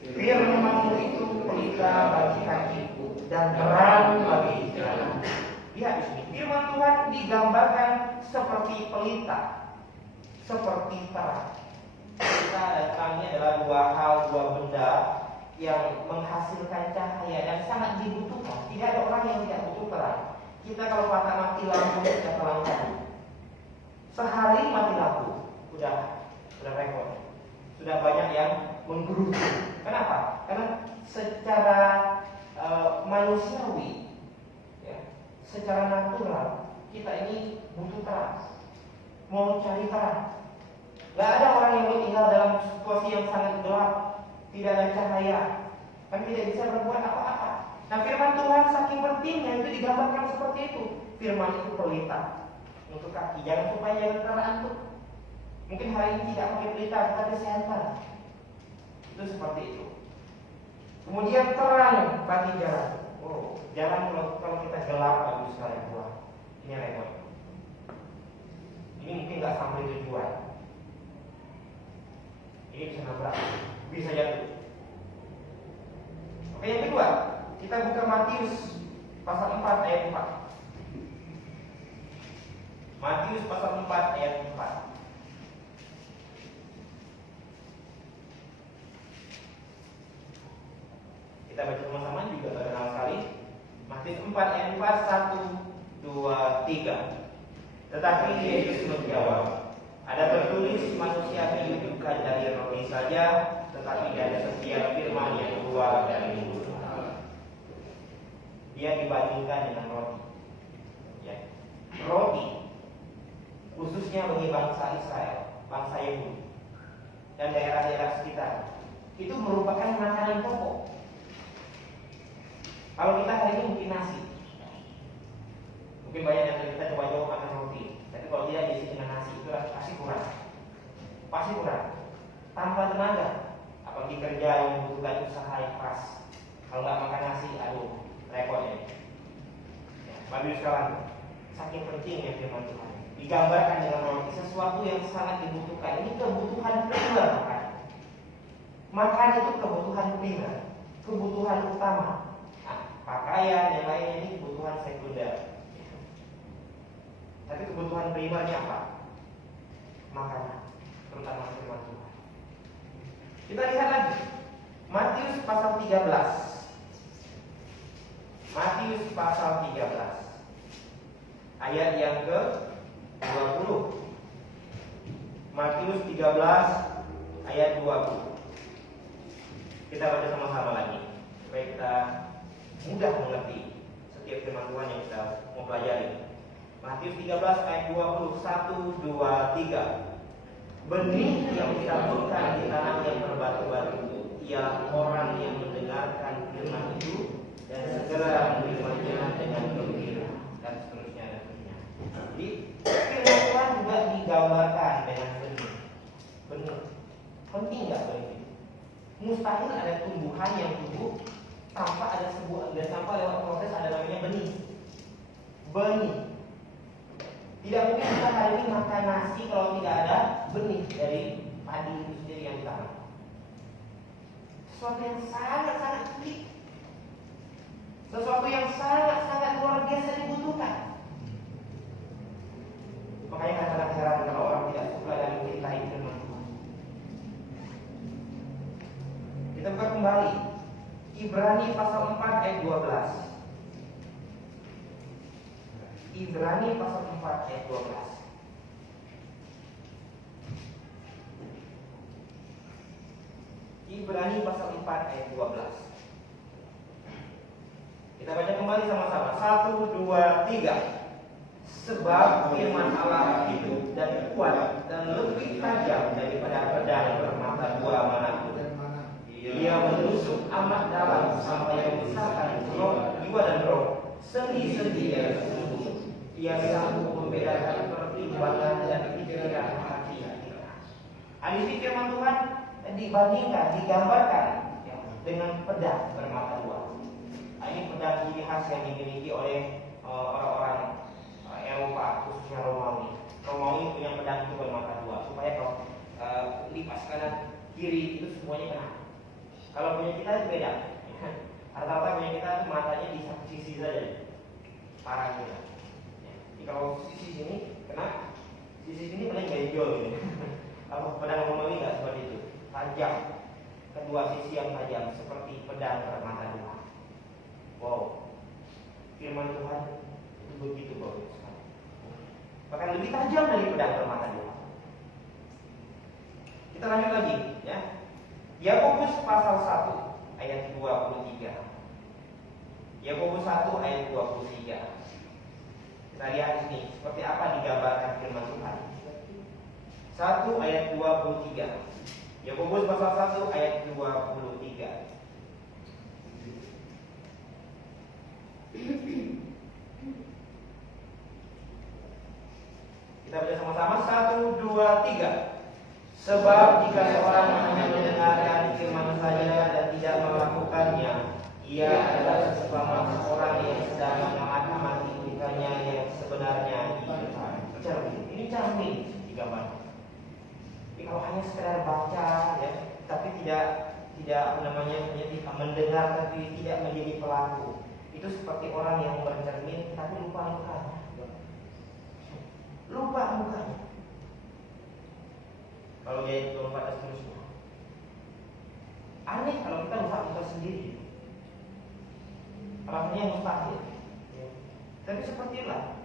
Firman-Mu itu pelita bagi kakiku dan terang bagi jalan. Lihat di sini, firman Tuhan digambarkan seperti pelita, seperti terang. Pelita dan terang ini adalah dua benda yang menghasilkan cahaya dan sangat dibutuhkan. Tidak ada orang yang tidak butuh terang. Kita kalau patah mati lampu sudah terangkan. Sehari mati lampu, sudah repot. Sudah banyak yang menggerutu. Kenapa? Karena secara manusiawi, ya, secara natural kita ini butuh terang. Mau cari terang. Gak ada orang yang tinggal dalam situasi yang sangat gelap, tidak ada cahaya, kan tidak bisa berbuat apa-apa. Nah, firman Tuhan saking pentingnya itu digambarkan seperti itu. Firman itu pelita untuk kaki, jangan terantuk. Mungkin hari ini tidak pakai pelita, tapi senter. Itu seperti itu. Kemudian terang bagi jalan. Oh, jalan kalau kita gelap bagus sekali keluar. Ini repot. Ini mungkin nggak sampai tujuan. Ini bisa nabrak, bisa jatuh. Oke, yang kedua, kita buka Matius pasal 4 ayat 4. Matius pasal 4 ayat 4. Kita baca sama-sama, juga terkenal sekali. Matius 4 ayat 4, 1, 2, 3. Tetapi Yesus menjawab, ada tertulis manusia hidup bukan dari roti saja, tetapi dari setiap firman yang keluar dari mulut Allah. Dia dibandingkan dengan roti, ya. Roti khususnya bagi bangsa Israel, bangsa Yahudi dan daerah-daerah sekitar, itu merupakan makanan pokok. Kalau kita hari ini mungkin nasi, mungkin banyak yang kita coba-coba makan roti, tapi kalau tidak diisi dengan nasi itu pasti kurang, tanpa tenaga. Apalagi kerja yang membutuhkan usaha Bapak Ibu sekalian, saking pentingnya firman Tuhan. Digambarkan dengan roti, sesuatu yang sangat dibutuhkan. Ini kebutuhan primer makan. Makan itu kebutuhan primer, kebutuhan utama. Nah, pakaian yang lainnya ini kebutuhan sekunder. Tapi kebutuhan primernya apa? Makanan, terutama firman Tuhan. Kita lihat lagi Matius pasal 13. Matius pasal 13 ayat yang ke-20. Matius 13 ayat 20. Kita baca sama-sama lagi supaya kita mudah mengerti setiap firman Tuhan yang kita mau pelajari. Matius 13 ayat 20. 1, 2, 3. Benih yang ditaburkan di tanah yang berbatu-batu ialah orang yang mendengarkan firman itu dan segera menerimanya dengan gembira, dan seterusnya. Jadi firman Tuhan juga digambarkan dengan benih. Benih penting nggak benih? Mustahil ada tumbuhan yang tumbuh tanpa ada sebuah dan tanpa lewat proses ada namanya benih. Benih. Tidak mungkin kita hari ini makan nasi kalau tidak ada benih dari padi itu sendiri yang ditanam. Sesuatu yang sangat-sangat sulit, sesuatu yang sangat-sangat luar biasa dibutuhkan. Makanya kadang-kadang heran kalau orang tidak suka dan mencintai firman Tuhan. Kita buka kembali Ibrani pasal 4 ayat 12. Ibrani pasal 4 ayat 12. Ibrani pasal 4 ayat 12. Kita baca kembali sama-sama. 1, 2, 3. Sebab firman Allah hidup dan kuat dan lebih tajam daripada pedang bermata dua manapun. Ia menusuk amat dalam sampai memisahkan jiwa dan roh, sendi-sendi dan tubuh. Ia sanggup membedakan pertimbangan dan pikiran hati. Di sini firman Tuhan dibandingkan, digambarkan dengan pedang bermata dua. Ini pedang ciri khas yang dimiliki oleh orang-orang Eropa, khususnya Romawi. Romawi punya pedang itu bermata dua, supaya kalau lipas kanan kiri itu semuanya kena. Kalau punya kita itu beda. Rata-rata punya kita itu matanya di satu sisi saja, parah kita. Jadi kalau sisi sini kena, sisi sini paling benjol gitu. Kalau pedang Romawi nggak seperti itu, tajam, kedua sisi yang tajam seperti pedang bermata dua. Wow, firman Tuhan itu begitu bagus sekali. Bahkan lebih tajam dari pedang bermata dua. Kita lanjut lagi, ya. Yakobus pasal 1 ayat 23. Yakobus 1 ayat 23. Kita lihat ini seperti apa digambarkan firman Tuhan. 1 ayat 23. Yakobus pasal 1 ayat 23. Kita baca sama-sama. 1, 2, 3. Sebab jika seorang hanya mendengarkan firman saja dan tidak melakukannya, ia adalah seumpama seorang yang sedang mengamati bukannya yang sebenarnya di depan cermin. Ini cermin digambarkan. Jadi kalau hanya sekedar baca, ya, tapi tidak mendengar tapi tidak menjadi pelaku, itu seperti orang yang bercermin tapi lupa mukanya. Lupa mukanya. Kalau dia lompat dan seterusnya. Aneh kalau kita lupa muka sendiri. Rasanya mustahil. Ya. Tapi seperti itulah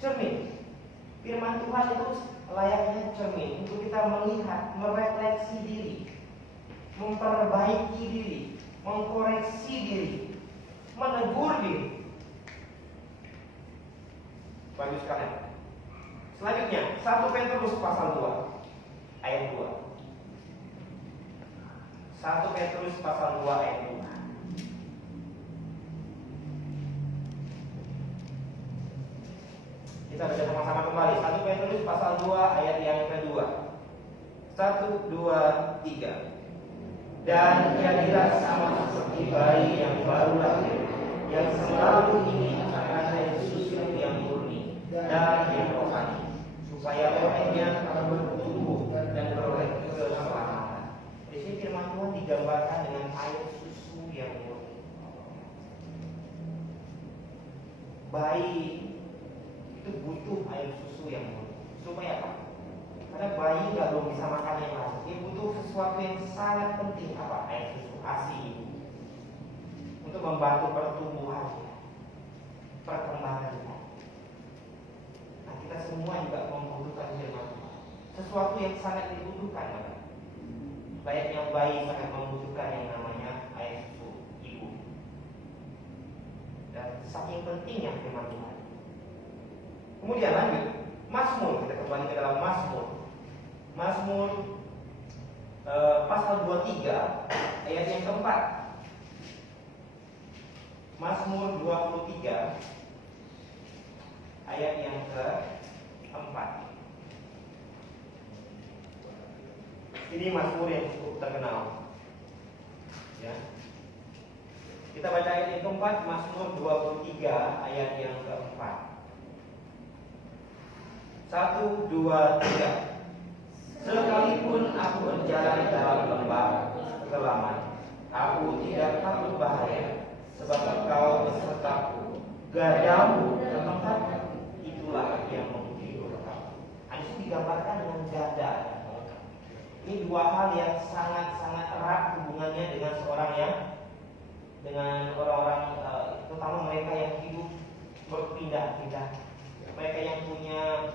cermin. Firman Tuhan itu layaknya cermin untuk kita melihat, merefleksi diri, memperbaiki diri, mengkoreksi diri, menegur diri. Bagus sekali. Selanjutnya 1 Petrus pasal 2 ayat 2. 1 Petrus pasal 2 ayat 2. Kita baca sama-sama kembali. 1 Petrus pasal 2 ayat yang kedua. 1, 2, 3. Dan jadilah sama seperti bayi yang baru lahir, yang selalu ingin akan air susu bayi itu butuh air susu yang murni. Supaya apa? Karena bayi nggak belum bisa makan yang lain. Dia butuh sesuatu yang sangat penting, apa? Air susu ASI, untuk membantu pertumbuhannya, perkembangannya. Nah, kita semua juga membutuhkan firman Tuhan. Sesuatu yang sangat dibutuhkan, kan? Layaknya bayi sangat membutuhkan yang namanya air susu ibu. Dan saking pentingnya firman Tuhan. Kemudian lanjut, Mazmur, kita kembali ke dalam Mazmur. Mazmur pasal 23 ayat yang keempat. Mazmur 23 ayat yang keempat. Ini Mazmur yang cukup terkenal. Ya. Kita baca ayat yang keempat, Mazmur 23 ayat yang keempat. 1, 2, 3. Sekalipun aku berjalan dalam lembah kekelaman, aku tidak takut bahaya, sebab Engkau besertaku. Gadamu dan tongkatmu, itulah yang menghibur aku. Di sini digambarkan dengan gada. Ini dua hal yang sangat-sangat erat hubungannya dengan dengan orang-orang, terutama mereka yang hidup berpindah-pindah, mereka yang punya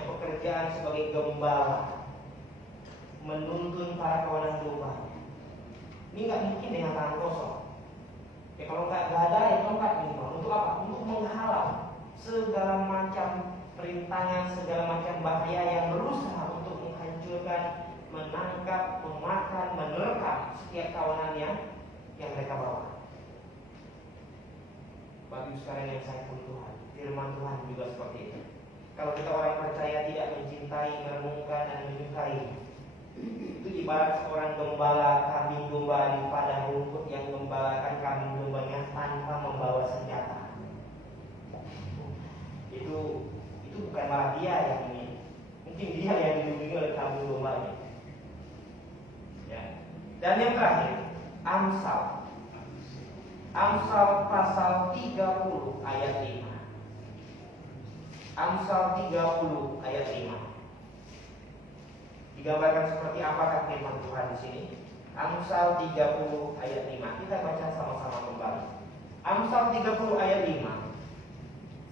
pekerjaan sebagai gembala, menuntun para kawanan domba. Ini nggak mungkin dengan tangan kosong. Ya kalau nggak ada ya tongkat minimal. Untuk apa? Untuk menghalau segala macam perintangan, segala macam bahaya yang berusaha untuk menghancurkan, menangkap, memakan, menerkam setiap kawanannya yang mereka bawa. Bagi sekarang yang saya pun Tuhan, firman Tuhan juga seperti itu. Kalau kita orang percaya tidak mencintai, merenungkan dan menyukai, itu ibarat seorang gembala kambing domba di padang rumput yang menggembalakan kambing dombanya tanpa membawa senjata. Itu bukan malah dia yang ini, mungkin dia yang dilindungi oleh kambing dombanya. Ya. Dan yang terakhir, Amsal. Amsal pasal 30 ayat 5. Amsal 30 ayat 5. Digambarkan seperti apakah firman Tuhan di sini? Amsal 30 ayat 5. Kita baca sama-sama kembali. Amsal 30 ayat 5.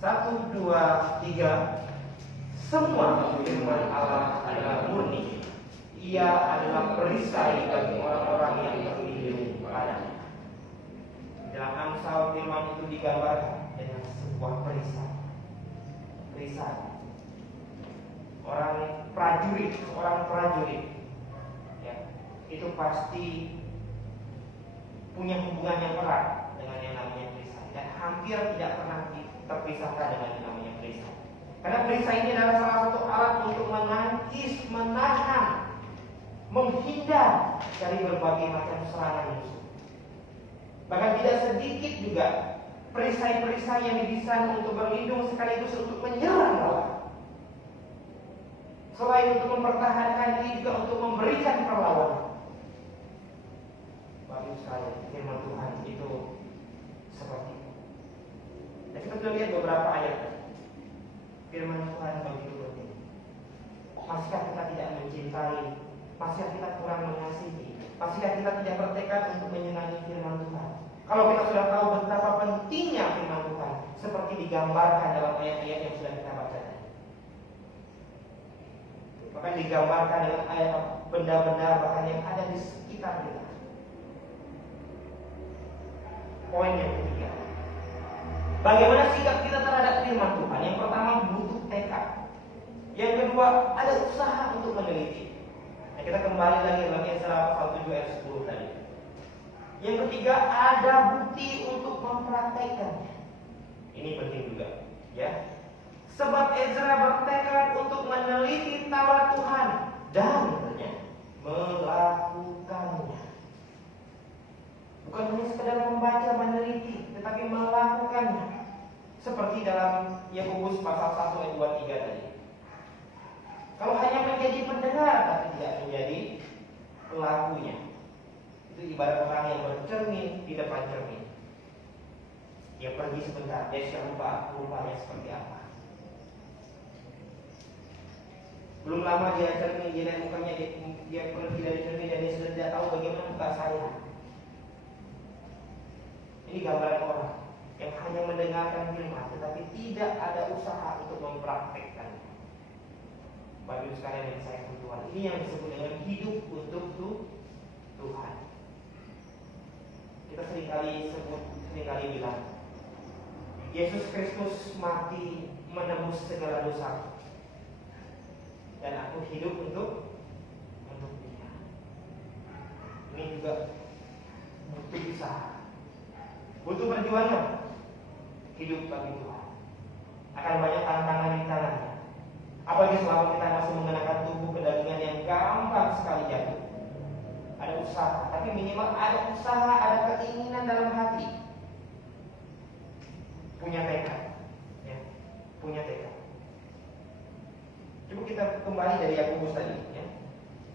1, 2, 3. Semua firman Allah adalah murni. Ia adalah perisai bagi orang-orang yang berlindung padanya. Dalam Amsal firman itu digambarkan dengan sebuah perisai. Orang prajurit ya, itu pasti punya hubungan yang erat dengan yang namanya perisai, dan hampir tidak pernah terpisahkan dengan yang namanya perisai. Karena perisai ini adalah salah satu alat untuk menangkis, menahan, menghindar dari berbagai macam serangan musuh. Bahkan tidak sedikit juga perisai-perisai yang didesain untuk berlindung sekaligus untuk menyerang lawan. Selain untuk mempertahankan diri, juga untuk memberikan perlawanan. Bagus sekali firman Tuhan itu seperti itu. Dan kita sudah lihat beberapa ayat firman Tuhan begitu penting. Masihkah kita tidak mencintai? Masihkah kita kurang mengasihi? Masihkah kita tidak bertekad untuk menyenangi firman Tuhan? Kalau kita sudah tahu betapa pentingnya firman Tuhan, seperti digambarkan dalam ayat-ayat yang sudah kita baca tadi. Bahkan digambarkan dengan ayat benda-benda bahkan yang ada di sekitar kita. Poin yang ketiga, bagaimana sikap kita terhadap firman Tuhan? Yang pertama, butuh tekad. Yang kedua, ada usaha untuk meneliti. Nah, kita kembali lagi dalam Ezra pasal 7 ayat 10 tadi. Yang ketiga, ada bukti untuk mempraktekkannya. Ini penting juga, ya. Sebab Ezra bertekad untuk meneliti Taurat Tuhan dan melakukannya. Bukan hanya sekedar membaca, meneliti, tetapi melakukannya. Seperti dalam Yakobus pasal 1 ayat 2-3 tadi. Kalau hanya menjadi pendengar tapi tidak menjadi pelakunya, itu ibarat orang yang bercermin di depan cermin. Dia pergi sebentar, dia sudah lupa rupanya seperti apa. Belum lama dia cermin, dia lihat mukanya, dia pergi dari cermin dan dia sudah tidak tahu bagaimana muka saya. Ini gambaran orang yang hanya mendengarkan firman tetapi tidak ada usaha untuk mempraktekkannya. Bapak Ibu sekalian yang saya Tuhan, ini yang disebut dengan hidup untuk Tuhan. Kita seringkali bilang Yesus Kristus mati menebus segala dosa, dan aku hidup untuk Dia. Ini juga butuh usaha, butuh perjuangan. Hidup bagi Tuhan akan banyak tantangan di tangannya. Apalagi selama kita masih mengenakan tubuh kedagingan yang gampang sekali jatuh. Ada usaha, tapi minimal ada usaha, ada keinginan dalam hati. Punya tekad, ya, punya tekad. Coba kita kembali dari Yakobus tadi, ya.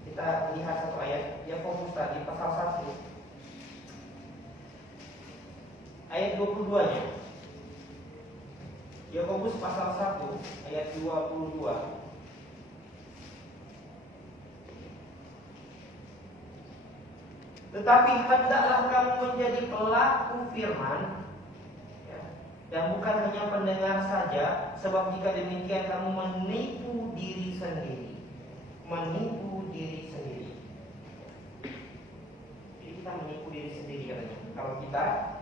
Kita lihat satu ayat Yakobus tadi pasal 1 ayat 22-nya. Yakobus pasal 1 ayat 22. Tetapi hendaklah kamu menjadi pelaku firman, ya, dan bukan hanya pendengar saja, sebab jika demikian kamu menipu diri sendiri. Menipu diri sendiri. Jadi kita menipu diri sendiri katanya. Kalau kita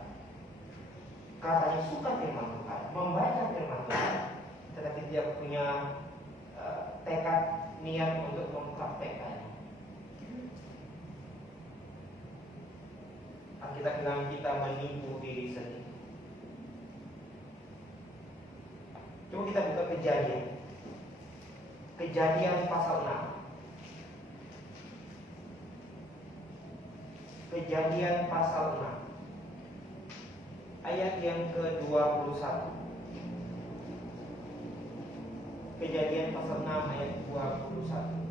katanya suka firman Tuhan, membaca firman Tuhan, tetapi tidak punya tekad niat untuk mempraktekkannya. Kita bilang kita menipu diri sendiri. Coba kita buka Kejadian pasal 6. Kejadian pasal 6 ayat yang ke-21. Kejadian pasal 6 ayat 21.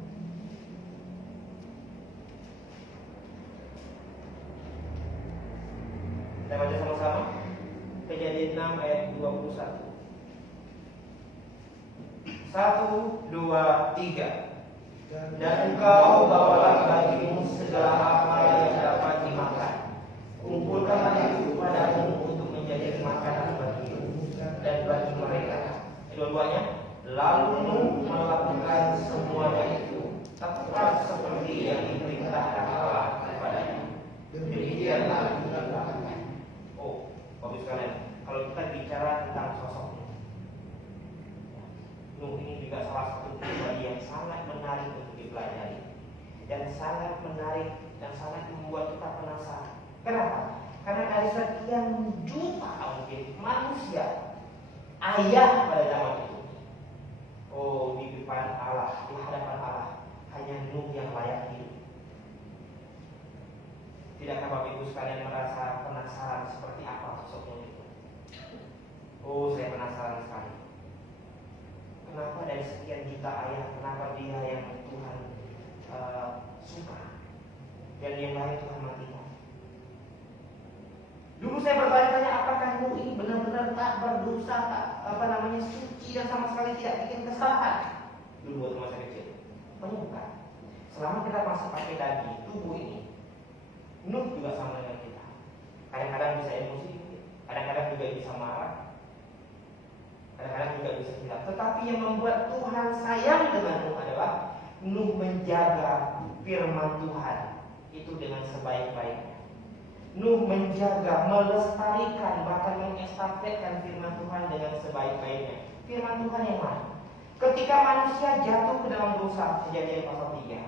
Kita baca sama-sama. Kejadian 6 ayat 21. 1, 2, 3. Dan engkau bawalah bagimu segala apa yang dapat dimakan. Kumpulkanlah itu padamu untuk menjadi makanan bagimu dan bagi mereka. Dua-duanya. Lalu Nuh melakukan semuanya itu tepat seperti yang diperintahkan Allah kepadanya. Demikianlah dilakukan. Oh, bagus sekalian. Kalau kita bicara tentang sosok Nuh ini juga salah satu pribadi yang sangat menarik untuk dipelajari dan sangat menarik dan sangat membuat kita penasaran. Kenapa? Karena dari sekian juta mungkin manusia, ayah pada zaman itu, oh, di depan Allah, di hadapan Allah, hanya Nuh yang layak hidup. Tidakkah Bapak Ibu sekalian merasa penasaran seperti apa sosok Nuh itu? Oh, saya penasaran sekali. Kenapa dari sekian juta ayah, kenapa dia yang Tuhan suka dan yang lain Tuhan matikan? Dulu saya bertanya-tanya, apakah Nuh ini benar-benar tak berdosa, tak suci dan sama sekali tidak bikin kesalahan? Dulu waktu masa kecil, bukan. Selama kita masih pakai daging tubuh ini, Nuh juga sama dengan kita. Kadang-kadang bisa emosi, kadang-kadang juga bisa marah, kadang-kadang juga bisa hilang. Tetapi yang membuat Tuhan sayang dengan Nuh adalah Nuh menjaga firman Tuhan itu dengan sebaik-baiknya. Nuh menjaga, melestarikan, bahkan mengestafetkan firman Tuhan dengan sebaik-baiknya. Firman Tuhan yang mana? Ketika manusia jatuh ke dalam dosa, Kejadian pasal 3,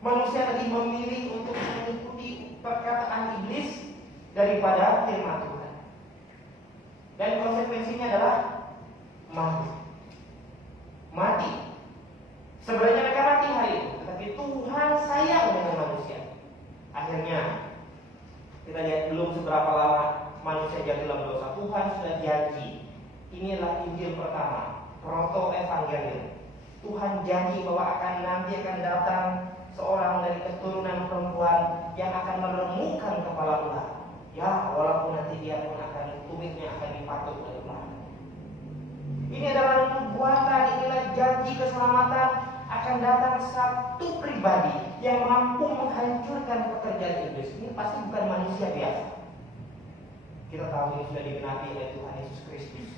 manusia lebih memilih untuk mengikuti perkataan iblis daripada firman Tuhan. Dan konsekuensinya adalah mati. Sebenarnya mereka mati hari itu, tetapi Tuhan sayang dengan manusia. Akhirnya kita lihat belum seberapa lama manusia jatuh dalam dosa, Tuhan sudah janji. Inilah Injil pertama, proto evangelium. Tuhan janji bahwa nanti akan datang seorang dari keturunan perempuan yang akan meremukkan kepala ular. Ya, walaupun nanti dia pun akan tumitnya akan dipatuk oleh ular. Ini adalah nubuatan, inilah janji keselamatan akan datang satu pribadi yang mampu menghancurkan pekerjaan iblis. Ini pasti bukan manusia biasa. Kita tahu ini sudah digenapi oleh Tuhan Yesus Kristus.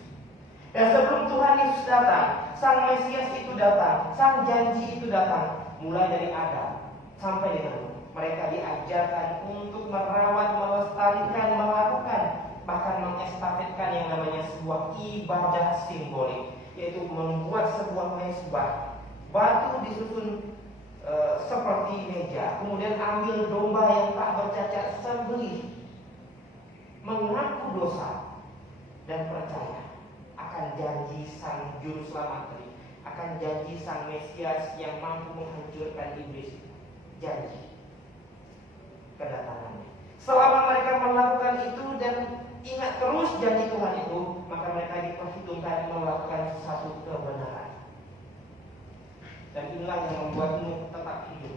Dan sebelum Tuhan Yesus datang, Sang Mesias itu datang, Sang janji itu datang, mulai dari Adam sampai dengan Nuh. Mereka diajarkan untuk merawat, melestarikan, melakukan, bahkan mengestafetkan yang namanya sebuah ibadah simbolik, yaitu membuat sebuah mezbah, batu disusun seperti meja, kemudian ambil domba yang tak bercacat, sembelih, mengaku dosa dan percaya akan janji Sang Juru Selamat tadi, akan janji Sang Mesias yang mampu menghancurkan iblis. Janji kedatangannya. Selama mereka melakukan itu dan ingat terus janji Tuhan itu, maka mereka diperhitungkan melakukan satu kebenaran. Dan inilah yang membuat Nuh tetap hidup.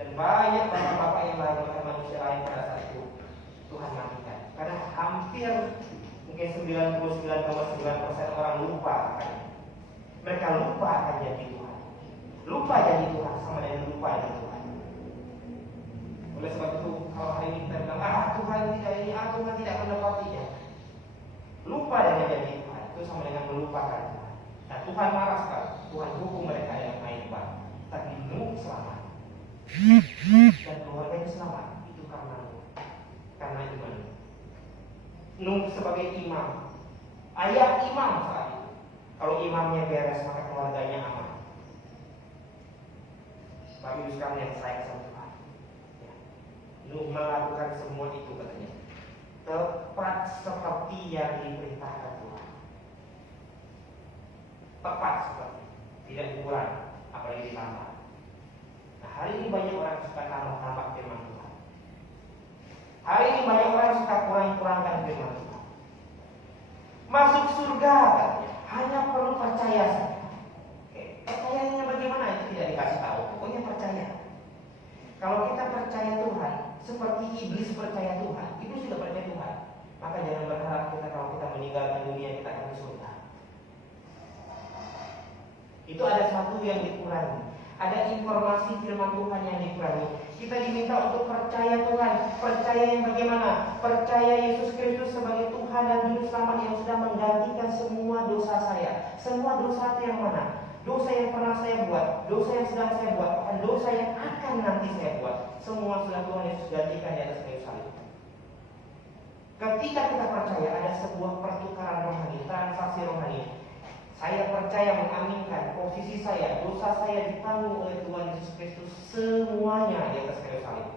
Dan banyak bapak-bapak yang lain, bahkan manusia lain pada saat itu Tuhan matikan. Karena hampir mungkin 99,9% orang lupa akan. Mereka lupa akan janji Tuhan. Lupa janji Tuhan sama dengan lupa janji Tuhan. Oleh sebab itu, kalau hari ini kita bilang, Tuhan tidak ini, Tuhan tidak menepatinya, lupa dengan janji Tuhan, itu sama dengan melupakan Tuhan. Nah, Tuhan marah sekali. Tuhan hukum mereka yang main bar. Tapi Nuh selamat. Dan keluarganya selamat. Itu karena Nuh. Karena iman. Nuh sebagai imam, ayah imam saat itu. Kalau imamnya beres, maka keluarganya aman. Bapak Ibu sekalian yang sayang sama Tuhan, Nuh melakukan semua itu katanya tepat seperti yang diperintahkan Tuhan. Tepat seperti, tidak dikurang, apalagi ditambah. Nah, hari ini banyak orang suka tambah-tambah firman Tuhan. Hari ini banyak orang suka kurang-kurangkan firman Tuhan. Masuk surga katanya, hanya perlu percaya saja. Percayanya bagaimana itu tidak dikasih tahu, pokoknya percaya. Kalau kita percaya Tuhan, seperti iblis percaya Tuhan, iblis juga percaya Tuhan, maka jangan berharap kita kalau kita meninggalkan dunia kita akan ke surga. Itu ada satu yang dikurangi, ada informasi firman Tuhan yang dikurangi. Kita diminta untuk percaya Tuhan. Percaya yang bagaimana? Percaya Yesus Kristus sebagai Tuhan dan Juru Selamat yang sudah menggantikan semua dosa saya. Semua dosa itu yang mana? Dosa yang pernah saya buat, dosa yang sedang saya buat, dan dosa yang akan nanti saya buat, semua sudah Tuhan Yesus gantikan di atas kayu salib. Ketika kita percaya, ada sebuah pertukaran rohani, transaksi rohani. Saya percaya mengaminkan posisi saya, dosa saya ditanggung oleh Tuhan Yesus Kristus semuanya di atas kayu salib.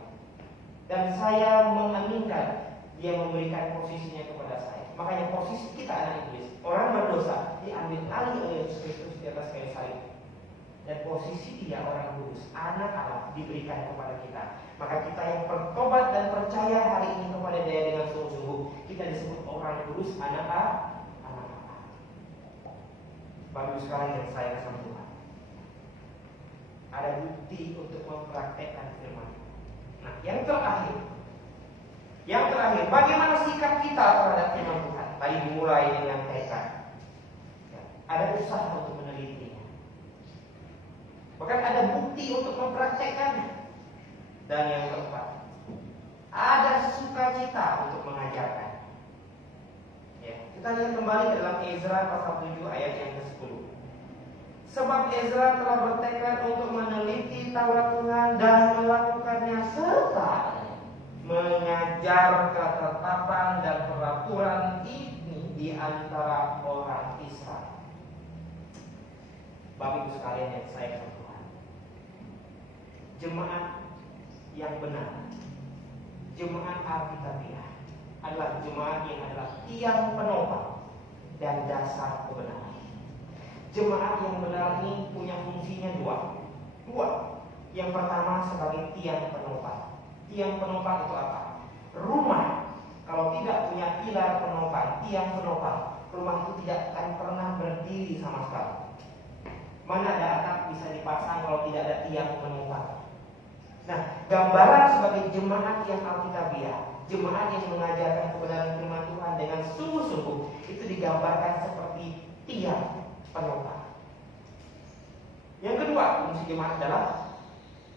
Dan saya mengaminkan Dia memberikan posisinya kepada saya. Makanya posisi kita anak iblis, orang berdosa, diambil alih oleh Yesus Kristus di atas kayu salib. Dan posisi dia orang kudus, anak Allah, diberikan kepada kita. Maka kita yang bertobat dan percaya hari ini kepada Dia dengan sungguh-sungguh, kita disebut orang kudus, anak Allah. Bapak sekalian yang saya sama Tuhan, ada bukti untuk mempraktekkan firman. Nah, yang terakhir, bagaimana sikap kita terhadap firman Tuhan? Tadi dimulai dengan tekad. Ada usaha untuk menelitinya. Bahkan ada bukti untuk mempraktekkannya. Dan yang keempat, ada sukacita untuk mengajarkan. Ya, kita lihat kembali dalam Ezra pasal 7 ayat yang ke-10. Sebab Ezra telah bertekad untuk meneliti Taurat Tuhan dan melakukannya serta mengajar ketetapan dan peraturan ini di antara orang Israel. Bapak Ibu sekalian yang saya Tuhan, jemaat yang benar, jemaat Alkitabiah adalah jemaat yang adalah tiang penopang dan dasar kebenaran. Jemaat yang benar ini punya fungsinya dua. Yang pertama sebagai tiang penopang. Tiang penopang itu apa? Rumah kalau tidak punya pilar penopang, tiang penopang, rumah itu tidak akan pernah berdiri sama sekali. Mana ada atap bisa dipasang kalau tidak ada tiang penopang. Nah, gambaran sebagai jemaat yang Alkitabiah, jemaat yang mengajarkan kebenaran firman Tuhan dengan sungguh-sungguh itu digambarkan seperti tiang penopang. Yang kedua, fungsi jemaat adalah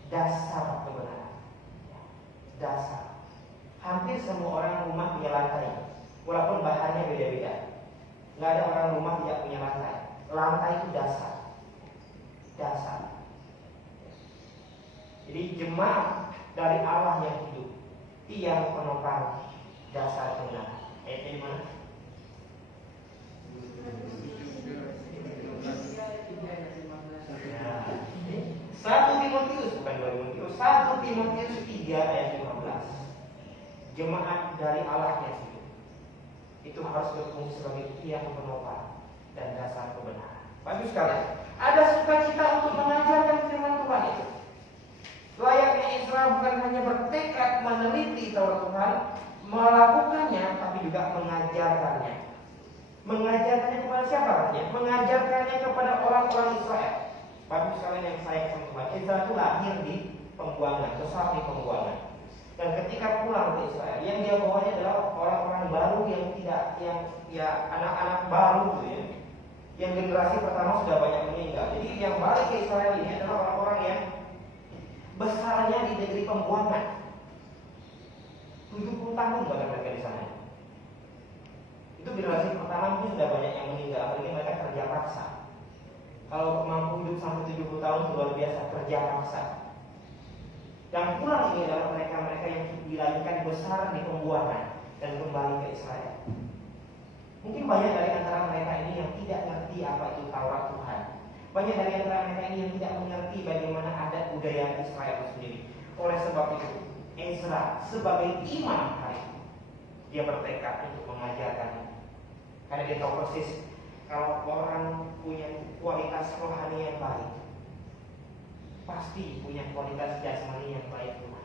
dasar kebenaran. Dasar. Hampir semua orang rumah punya lantai, walaupun bahannya beda-beda. Nggak ada orang rumah tidak punya lantai. Lantai itu dasar. Dasar. Jadi jemaat dari Allah yang hidup, tiang penopang dasar kebenaran. Ayatnya di mana? Ya. 1 Timotius, bukan 2 Timotius, 1 Timotius 3 ayat 15. Jemaat dari Allah yang hidup itu harus berfungsi sebagai tiang penopang dan dasar kebenaran. Bagus sekali. Ada sukacita untuk mengajarkan firman Tuhan itu. Layaknya Israel bukan hanya bertekad meneliti Taurat Tuhan, melakukannya, tapi juga mengajarkannya. Mengajarkannya kepada siapa katanya? Mengajarkannya kepada orang-orang Israel. Bagus sekalian yang saya Tuhan. Israel itu lahir di pembuangan, besar di pembuangan. Dan ketika pulang ke Israel, yang dia bawanya adalah orang-orang baru yang tidak, anak-anak baru gitu ya. Yang generasi pertama sudah banyak meninggal. Jadi yang balik ke Israel ini adalah orang-orang yang besarnya di negeri pembuangan. 70 tahun bahkan mereka di sana. Itu generasi pertama mungkin sudah banyak yang meninggal, apalagi mereka kerja paksa. Kalau mampu hidup sampai 70 tahun luar biasa, kerja paksa. Yang pulang ini adalah mereka-mereka yang dilahirkan besar di pembuangan dan kembali ke Israel. Mungkin banyak dari antara mereka ini yang tidak mengerti apa itu Taurat Tuhan. Banyak dari antara mereka ini yang tidak mengerti bagaimana adat budaya Israel itu sendiri. Oleh sebab itu, Ezra sebagai imam hari ini, dia bertekad untuk mengajarkan. Karena dia tahu persis kalau orang punya kualitas rohani yang baik, pasti punya kualitas jasmani yang baik pula.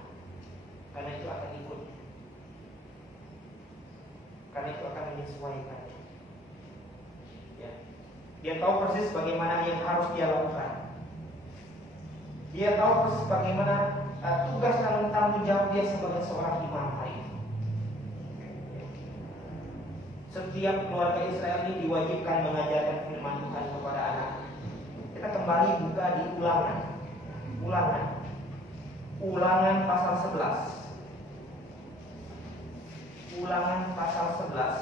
Karena itu akan ikut. Karena itu akan menyesuaikan. Ya. Dia tahu persis bagaimana yang harus dia lakukan. Dia tahu persis bagaimana tugas dan tanggung jawab dia sebagai seorang imam hari ini. Setiap keluarga Israel ini diwajibkan mengajarkan firman Tuhan kepada anak. Kita kembali buka di Ulangan pasal 11. Ulangan pasal 11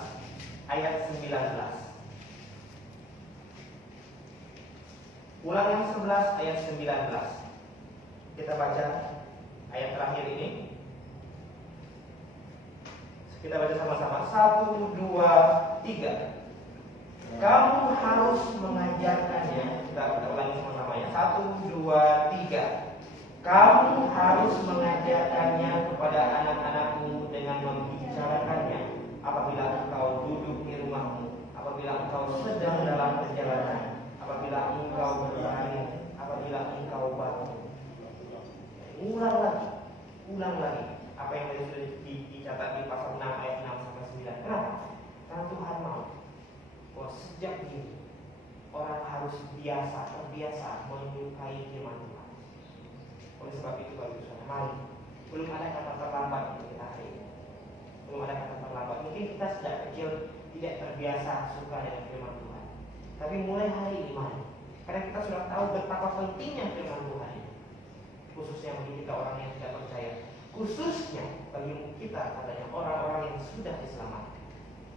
ayat 19. Ulangan 11 ayat 19. Kita baca ayat terakhir ini. Kita baca sama-sama. 1, 2, 3. Kamu harus mengajarkannya. Kita ulangi sama-sama ya. 1, 2, 3. Kamu harus mengajarkannya kepada anak-anakmu dengan membicarakannya apabila engkau duduk di rumahmu, apabila engkau sedang dalam perjalanan, apabila engkau berbaring, apabila engkau bangun. Ulang lagi apa yang tadi sudah dicatat di pasal 6 ayat 6 sampai 9. Kenapa? Karena Tuhan mau bahwa sejak ini orang harus terbiasa menyukai firman Tuhan. Oleh sebab itu bagi saudara, mari, belum ada kata terlambat untuk kita hari ini. Belum ada kata terlambat. Mungkin kita sejak kecil tidak terbiasa suka dengan firman Tuhan. Tapi mulai hari ini mari, karena kita sudah tahu betapa pentingnya firman Tuhan ini. Khususnya bagi kita orang yang tidak percaya, khususnya bagi kita katanya orang-orang yang sudah diselamatkan.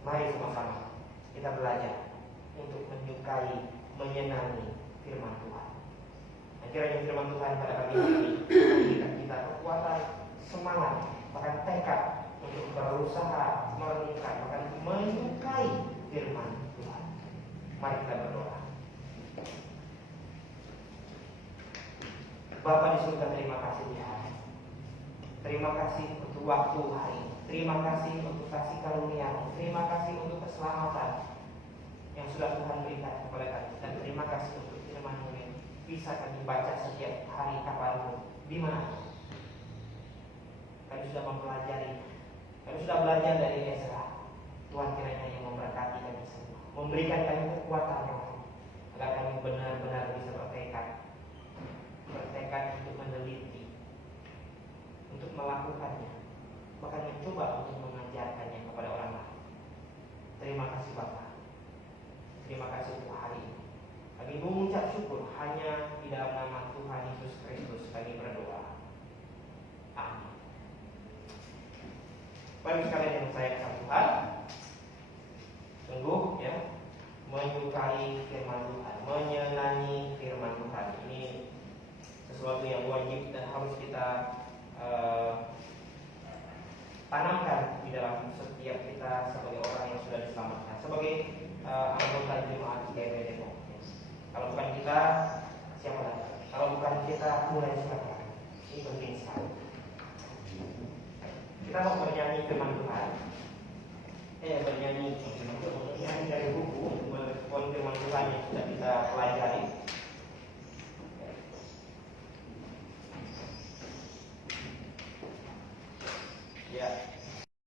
Mari sama-sama kita belajar untuk menyukai, menyenangi firman Tuhan. Kiranya firman Tuhan pada pagi ini memberikan kita kekuatan, semangat, bahkan tekad untuk berusaha merenungkan, bahkan menyukai firman Tuhan. Mari kita berdoa. Bapa di surga, terima kasih Tuhan. Terima kasih untuk waktu hari ini. Terima kasih untuk kasih karunia. Terima kasih untuk keselamatan yang sudah Tuhan berikan kepada kami. Dan terima kasih untuk firman-Mu yang bisa kami baca setiap hari kapanpun, di mana kami sudah mempelajari. Kami sudah belajar dari Ezra. Tuhan kiranya yang memberkati kami semua, memberikan kami kekuatan roh, agar kami benar-benar bisa bertekad untuk meneliti, untuk melakukannya, bahkan mencoba untuk mengajarkannya kepada orang lain. Terima kasih Bapak. Terima kasih untuk hari ini. Kami mengucap syukur hanya di dalam nama Tuhan Yesus Kristus kami berdoa. Amin. Baik sekalian yang saya kasih Tuhan, sungguh ya, menyukai firman Tuhan, menyenangi firman Tuhan. Ini sesuatu yang wajib dan harus kita tanamkan di dalam setiap kita sebagai orang yang sudah diselamatkan, sebagai anggota jemaat GBI Depok. Kalau bukan kita, siapa lagi? Kalau bukan kita, mulai siapa? Ini penting sekali. Kita mau bernyanyi firman Tuhan.